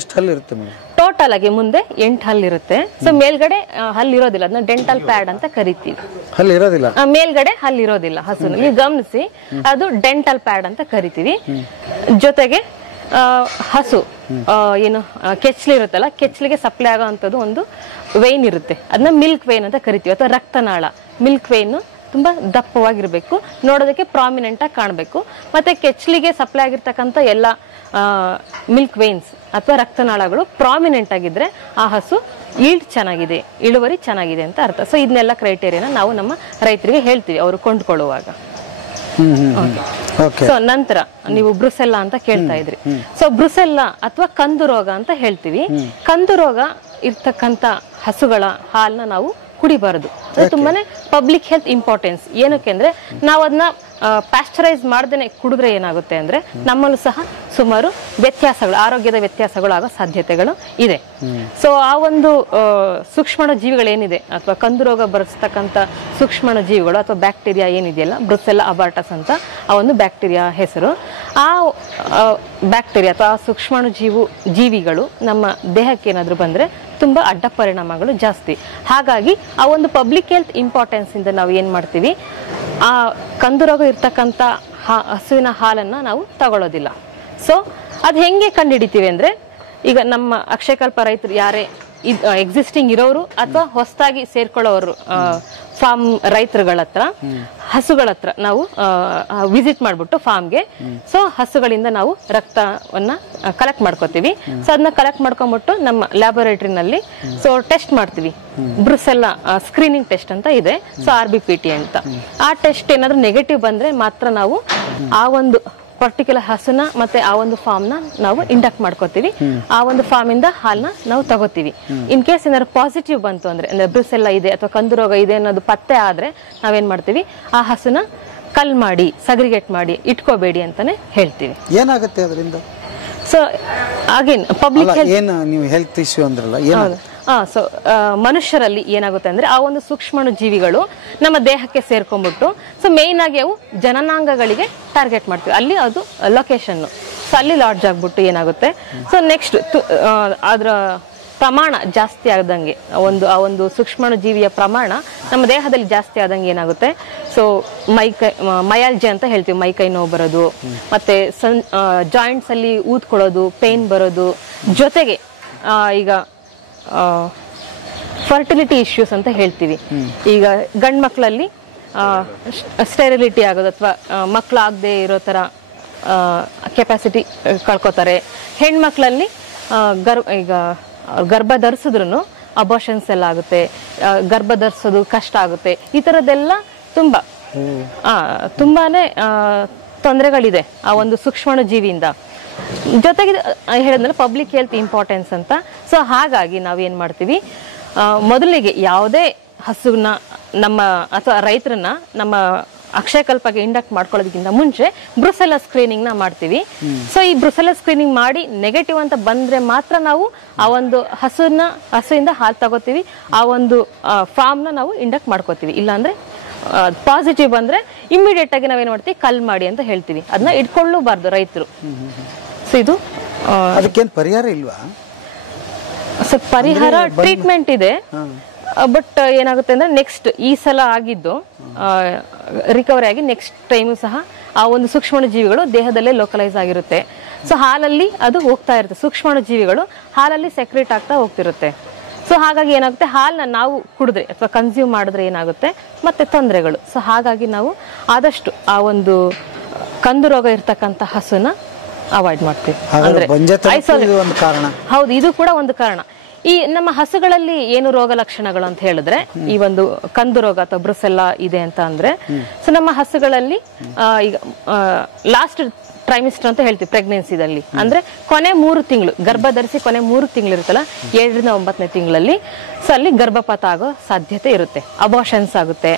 ಎಷ್ಟು ಹಲ್ಲು ಇರುತ್ತೆ? ಟೋಟಲ್ ಆಗಿ ಮುಂದೆ 8 ಹಲ್ ಇರುತ್ತೆ. ಸೊ ಮೇಲ್ಗಡೆ ಹಲ್ ಇರೋದಿಲ್ಲ, ಅದನ್ನ ಡೆಂಟಲ್ ಪ್ಯಾಡ್ ಅಂತ ಕರಿತೀವಿ. ಹಲ್ ಇರೋದಿಲ್ಲ, ಮೇಲ್ಗಡೆ ಹಲ್ ಇರೋದಿಲ್ಲ ಹಸುನಲ್ಲಿ, ಗಮನಿಸಿ, ಅದು ಡೆಂಟಲ್ ಪ್ಯಾಡ್ ಅಂತ ಕರಿತೀವಿ. ಜೊತೆಗೆ ಹಸು ಏನು ಕೆಚ್ಚಲಿರುತ್ತಲ್ಲ, ಕೆಚ್ಚಲಿಗೆ ಸಪ್ಲೈ ಆಗೋವಂಥದ್ದು ಒಂದು ವೇನ್ ಇರುತ್ತೆ, ಅದನ್ನ ಮಿಲ್ಕ್ ವೇನ್ ಅಂತ ಕರಿತೀವಿ, ಅಥವಾ ರಕ್ತನಾಳ. ಮಿಲ್ಕ್ ವೇನ್ ತುಂಬಾ ದಪ್ಪವಾಗಿರ್ಬೇಕು, ನೋಡೋದಕ್ಕೆ ಪ್ರಾಮಿನೆಂಟ್ ಆಗಿ ಕಾಣಬೇಕು. ಮತ್ತೆ ಕೆಚ್ಚಲಿಗೆ ಸಪ್ಲೈ ಆಗಿರ್ತಕ್ಕಂಥ ಎಲ್ಲ ಮಿಲ್ಕ್ ವೇನ್ಸ್ ಅಥವಾ ರಕ್ತನಾಳಗಳು ಪ್ರಾಮಿನೆಂಟ್ ಆಗಿದ್ರೆ ಆ ಹಸು ಈಲ್ಡ್ ಚೆನ್ನಾಗಿದೆ, ಇಳುವರಿ ಚೆನ್ನಾಗಿದೆ ಅಂತ ಅರ್ಥ. ಸೊ ಇದನ್ನೆಲ್ಲ ಕ್ರೈಟೇರಿಯಾನ ನಾವು ನಮ್ಮ ರೈತರಿಗೆ ಹೇಳ್ತೀವಿ ಅವರು ಕೊಂಡ್ಕೊಳ್ಳುವಾಗ. ಸೊ ನಂತರ ನೀವು ಬ್ರುಸೆಲ್ಲಾ ಅಂತ ಕೇಳ್ತಾ ಇದ್ರಿ. ಸೊ ಬ್ರುಸೆಲ್ಲಾ ಅಥವಾ ಕಂದು ರೋಗ ಅಂತ ಹೇಳ್ತೀವಿ. ಕಂದು ರೋಗ ಇರ್ತಕ್ಕಂಥ ಹಸುಗಳ ಹಾಲನ್ನ ನಾವು ಕುಡಿಬಾರದು. ಅದು ತುಂಬಾನೇ ಪಬ್ಲಿಕ್ ಹೆಲ್ತ್ ಇಂಪಾರ್ಟೆನ್ಸ್. ಏನಕ್ಕೆ ಅಂದ್ರೆ ನಾವು ಅದನ್ನ ಪ್ಯಾಸ್ಚರೈಸ್ ಮಾಡ್ದೇನೆ ಕುಡಿದ್ರೆ ಏನಾಗುತ್ತೆ ಅಂದ್ರೆ ನಮ್ಮಲ್ಲೂ ಸಹ ಸುಮಾರು ವ್ಯತ್ಯಾಸಗಳು, ಆರೋಗ್ಯದ ವ್ಯತ್ಯಾಸಗಳು ಆಗೋ ಸಾಧ್ಯತೆಗಳು ಇದೆ. ಸೊ ಆ ಒಂದು ಸೂಕ್ಷ್ಮಾಣು ಜೀವಿಗಳೇನಿದೆ ಅಥವಾ ಕಂದು ರೋಗ ಬರೆಸ್ತಕ್ಕಂಥ ಸೂಕ್ಷ್ಮಾಣು ಜೀವಿಗಳು ಅಥವಾ ಬ್ಯಾಕ್ಟೀರಿಯಾ ಏನಿದೆಯಲ್ಲ, ಬ್ರುಸೆಲ್ಲಾ ಅಬಾರ್ಟಸ್ ಅಂತ ಆ ಒಂದು ಬ್ಯಾಕ್ಟೀರಿಯಾ ಹೆಸರು. ಆ ಬ್ಯಾಕ್ಟೀರಿಯಾ ಅಥವಾ ಸೂಕ್ಷ್ಮಾಣು ಜೀವಿಗಳು ನಮ್ಮ ದೇಹಕ್ಕೆ ಏನಾದ್ರು ಬಂದ್ರೆ ತುಂಬಾ ಅಡ್ಡ ಪರಿಣಾಮಗಳು ಜಾಸ್ತಿ. ಹಾಗಾಗಿ ಆ ಒಂದು ಪಬ್ಲಿಕ್ ಹೆಲ್ತ್ ಇಂಪಾರ್ಟೆನ್ಸ್ ಇಂದ ನಾವು ಏನ್ ಮಾಡ್ತೀವಿ, ಆ ಕಂದು ರೋಗ ಇರ್ತಕ್ಕಂಥ ಹಸುವಿನ ಹಾಲನ್ನ ನಾವು ತಗೊಳ್ಳೋದಿಲ್ಲ. ಸೊ ಅದ್ ಹೆಂಗೆ ಕಂಡುಹಿಡಿತೀವಿ ಅಂದ್ರೆ, ಈಗ ನಮ್ಮ ಅಕ್ಷಯಕಲ್ಪ ರೈತರು ಯಾರೇ ಎಕ್ಸಿಸ್ಟಿಂಗ್ ಇರೋರು ಅಥವಾ ಹೊಸದಾಗಿ ಸೇರ್ಕೊಳ್ಳೋರು ಫಾರ್ಮ್ ರೈತರುಗಳ ಹತ್ರ, ಹಸುಗಳ ಹತ್ರ ನಾವು ವಿಸಿಟ್ ಮಾಡ್ಬಿಟ್ಟು ಫಾರ್ಮ್ಗೆ, ಸೊ ಹಸುಗಳಿಂದ ನಾವು ರಕ್ತವನ್ನ ಕಲೆಕ್ಟ್ ಮಾಡ್ಕೋತೀವಿ. ಸೊ ಅದನ್ನ ಕಲೆಕ್ಟ್ ಮಾಡ್ಕೊಂಡ್ಬಿಟ್ಟು ನಮ್ಮ ಲ್ಯಾಬೊರೇಟರಿನಲ್ಲಿ ಸೊ ಟೆಸ್ಟ್ ಮಾಡ್ತೀವಿ. ಬ್ರುಸೆಲ್ಲಾ ಸ್ಕ್ರೀನಿಂಗ್ ಟೆಸ್ಟ್ ಅಂತ ಇದೆ, ಸೊ RBPT ಅಂತ. ಆ ಟೆಸ್ಟ್ ಏನಾದ್ರೂ ನೆಗೆಟಿವ್ ಬಂದ್ರೆ ಮಾತ್ರ ನಾವು ಆ ಒಂದು ಪರ್ಟಿಕ್ಯುಲರ್ ಹಸುನ ಮತ್ತೆ ಆ ಒಂದು ಫಾರ್ಮ್ ನ ನಾವು ಇಂಡಕ್ಟ್ ಮಾಡ್ಕೋತೀವಿ. ಆ ಒಂದು ಫಾರ್ಮ್ ಇಂದ ಹಾಲ್ನ ನಾವು ತಗೋತೀವಿ. ಇನ್ ಕೇಸ್ ಏನಾದ್ರು ಪಾಸಿಟಿವ್ ಬಂತು ಅಂದ್ರೆ ಬ್ರುಸೆಲ್ಲಾ ಇದೆ ಅಥವಾ ಕಂದು ರೋಗ ಇದೆ ಅನ್ನೋದು ಪತ್ತೆ ಆದ್ರೆ ನಾವೇನ್ ಮಾಡ್ತೀವಿ, ಆ ಹಸುನ ಕಲ್ ಮಾಡಿ ಸಗ್ರಿಗೇಟ್ ಮಾಡಿ ಇಟ್ಕೋಬೇಡಿ ಅಂತಾನೆ ಹೇಳ್ತೀವಿ. ಏನಾಗುತ್ತೆ ಅದರಿಂದ? ಸೊ ಅಗೇನ್ ಪಬ್ಲಿಕ್ ನೀವು ಹೆಲ್ತ್ ಇಶ್ಯೂ ಅಂದ್ರಲ್ಲ, ಸೊ ಮನುಷ್ಯರಲ್ಲಿ ಏನಾಗುತ್ತೆ ಅಂದ್ರೆ ಆ ಒಂದು ಸೂಕ್ಷ್ಮಾಣು ಜೀವಿಗಳು ನಮ್ಮ ದೇಹಕ್ಕೆ ಸೇರ್ಕೊಂಡ್ಬಿಟ್ಟು, ಸೊ ಮೇನ್ ಆಗಿ ಅವು ಜನನಾಂಗಗಳಿಗೆ ಟಾರ್ಗೆಟ್ ಮಾಡ್ತೀವಿ, ಅಲ್ಲಿ ಅದು ಲೊಕೇಶನ್. ಸೊ ಅಲ್ಲಿ ಲಾಡ್ಜ್ ಆಗ್ಬಿಟ್ಟು ಏನಾಗುತ್ತೆ, ಸೊ ನೆಕ್ಸ್ಟ್ ಅದರ ಪ್ರಮಾಣ ಜಾಸ್ತಿ ಆದಂಗೆ, ಆ ಒಂದು ಸೂಕ್ಷ್ಮಾಣು ಜೀವಿಯ ಪ್ರಮಾಣ ನಮ್ಮ ದೇಹದಲ್ಲಿ ಜಾಸ್ತಿ ಆದಂಗೆ ಏನಾಗುತ್ತೆ, ಸೊ ಮಯಾಲ್ಜಿ ಅಂತ ಹೇಳ್ತೀವಿ, ಮೈಕೈ ನೋವು ಬರೋದು, ಮತ್ತೆ ಜಾಯಿಂಟ್ಸ್ ಅಲ್ಲಿ ಊದ್ಕೊಳ್ಳೋದು, ಪೇನ್ ಬರೋದು, ಜೊತೆಗೆ ಈಗ ಫರ್ಟಿಲಿಟಿ ಇಶ್ಯೂಸ್ ಅಂತ ಹೇಳ್ತೀವಿ. ಈಗ ಗಂಡು ಮಕ್ಕಳಲ್ಲಿ ಸ್ಟೆರಿಲಿಟಿ ಆಗೋದು ಅಥವಾ ಮಕ್ಕಳಾಗದೆ ಇರೋ ತರ ಕೆಪಾಸಿಟಿ ಕಳ್ಕೊತಾರೆ. ಹೆಣ್ಮಕ್ಳಲ್ಲಿ ಈಗ ಗರ್ಭ ಧರಿಸಿದ್ರು ಅಬೋಷನ್ಸ್ ಎಲ್ಲ ಆಗುತ್ತೆ, ಗರ್ಭ ಧರಿಸೋದು ಕಷ್ಟ ಆಗುತ್ತೆ. ಈ ತರದ್ದೆಲ್ಲ ತುಂಬಾನೇ ತೊಂದರೆಗಳಿದೆ ಆ ಒಂದು ಸೂಕ್ಷ್ಮಾಣು ಜೀವಿಯಿಂದ. ಜೊತೆಗೆ ಹೇಳಿದ್ಮೇಲೆ ಪಬ್ಲಿಕ್ ಹೆಲ್ತ್ ಇಂಪಾರ್ಟೆನ್ಸ್ ಅಂತ. ಸೊ ಹಾಗಾಗಿ ನಾವೇನ್ ಮಾಡ್ತೀವಿ, ಮೊದಲಿಗೆ ಯಾವುದೇ ಹಸುನ ನಮ್ಮ ಅಥವಾ ರೈತರನ್ನ ನಮ್ಮ ಅಕ್ಷಯಕಲ್ಪಕ್ಕೆ ಇಂಡಕ್ಟ್ ಮಾಡ್ಕೊಳ್ಳೋದಕ್ಕಿಂತ ಮುಂಚೆ ಬ್ರುಸೆಲ್ಲಾ ಸ್ಕ್ರೀನಿಂಗ್ ನ ಮಾಡ್ತೀವಿ. ಸೊ ಈ ಬ್ರುಸೆಲ್ಲಾ ಸ್ಕ್ರೀನಿಂಗ್ ಮಾಡಿ ನೆಗೆಟಿವ್ ಅಂತ ಬಂದ್ರೆ ಮಾತ್ರ ನಾವು ಆ ಒಂದು ಹಸುವಿಂದ ಹಾಲು ತಗೋತೀವಿ, ಆ ಒಂದು ಫಾರ್ಮ್ ನ ನಾವು ಇಂಡಕ್ಟ್ ಮಾಡ್ಕೋತೀವಿ. ಇಲ್ಲಾಂದ್ರೆ ಪಾಸಿಟಿವ್ ಬಂದ್ರೆ ಇಮಿಡಿಯೇಟ್ ಆಗಿ ನಾವೇನ್ ಮಾಡ್ತೀವಿ, ಕಲ್ ಮಾಡಿ ಅಂತ ಹೇಳ್ತೀವಿ. ಅದನ್ನ ಇಟ್ಕೊಳ್ಳೂಬಾರ್ದು ರೈತರು. ಸೊ ಇದು ಅದಕ್ಕೇನು ಪರಿಹಾರ ಇಲ್ವಾ? ಪರಿಹಾರ ಟ್ರೀಟ್ಮೆಂಟ್ ಇದೆ, ಬಟ್ ಏನಾಗುತ್ತೆ ಅಂದ್ರೆ ನೆಕ್ಸ್ಟ್ ಈ ಸಲ ಆಗಿದ್ದು ರಿಕವರಿ ಆಗಿ ನೆಕ್ಸ್ಟ್ ಟೈಮು ಸಹ ಆ ಒಂದು ಸೂಕ್ಷ್ಮಾಣು ಜೀವಿಗಳು ದೇಹದಲ್ಲೇ ಲೋಕಲೈಸ್ ಆಗಿರುತ್ತೆ. ಸೊ ಹಾಲಲ್ಲಿ ಅದು ಹೋಗ್ತಾ ಇರುತ್ತೆ, ಸೂಕ್ಷ್ಮಾಣು ಜೀವಿಗಳು ಹಾಲಲ್ಲಿ ಸೆಕ್ರೇಟ್ ಆಗ್ತಾ ಹೋಗ್ತಿರುತ್ತೆ. ಸೊ ಹಾಗಾಗಿ ಏನಾಗುತ್ತೆ, ಹಾಲನ್ನ ನಾವು ಕುಡಿದ್ರೆ ಅಥವಾ ಕನ್ಸ್ಯೂಮ್ ಮಾಡಿದ್ರೆ ಏನಾಗುತ್ತೆ ಮತ್ತೆ ತೊಂದರೆಗಳು. ಸೊ ಹಾಗಾಗಿ ನಾವು ಆದಷ್ಟು ಆ ಒಂದು ಕಂದು ರೋಗ ಇರ್ತಕ್ಕಂಥ ಹಸುನ ಅವಾಯ್ಡ್ ಮಾಡ್ತೀವಿ. ಹೌದು, ಇದು ಕೂಡ ಒಂದು ಕಾರಣ. ಈ ನಮ್ಮ ಹಸುಗಳಲ್ಲಿ ಏನು ರೋಗ ಲಕ್ಷಣಗಳು ಅಂತ ಹೇಳಿದ್ರೆ, ಈ ಒಂದು ಕಂದು ರೋಗ ಅಥವಾ ಬ್ರುಸೆಲ್ಲಾ ಇದೆ ಅಂತ ಅಂದ್ರೆ, ಸೊ ನಮ್ಮ ಹಸುಗಳಲ್ಲಿ ಈಗ ಲಾಸ್ಟ್ ಟ್ರೈಮಿಸ್ಟರ್ ಅಂತ ಹೇಳ್ತೀವಿ ಪ್ರೆಗ್ನೆನ್ಸಿದಲ್ಲಿ, ಅಂದ್ರೆ ಕೊನೆ 3 ತಿಂಗಳು ಗರ್ಭ ಧರಿಸಿ ಕೊನೆ 3 ತಿಂಗಳು ಇರುತ್ತಲ್ಲ, 7 ರಿಂದ 9ನೇ ತಿಂಗಳಲ್ಲಿ ಸೊ ಅಲ್ಲಿ ಗರ್ಭಪಾತ ಆಗೋ ಸಾಧ್ಯತೆ ಇರುತ್ತೆ, ಅಬಾರ್ಷನ್ಸ್ ಆಗುತ್ತೆ.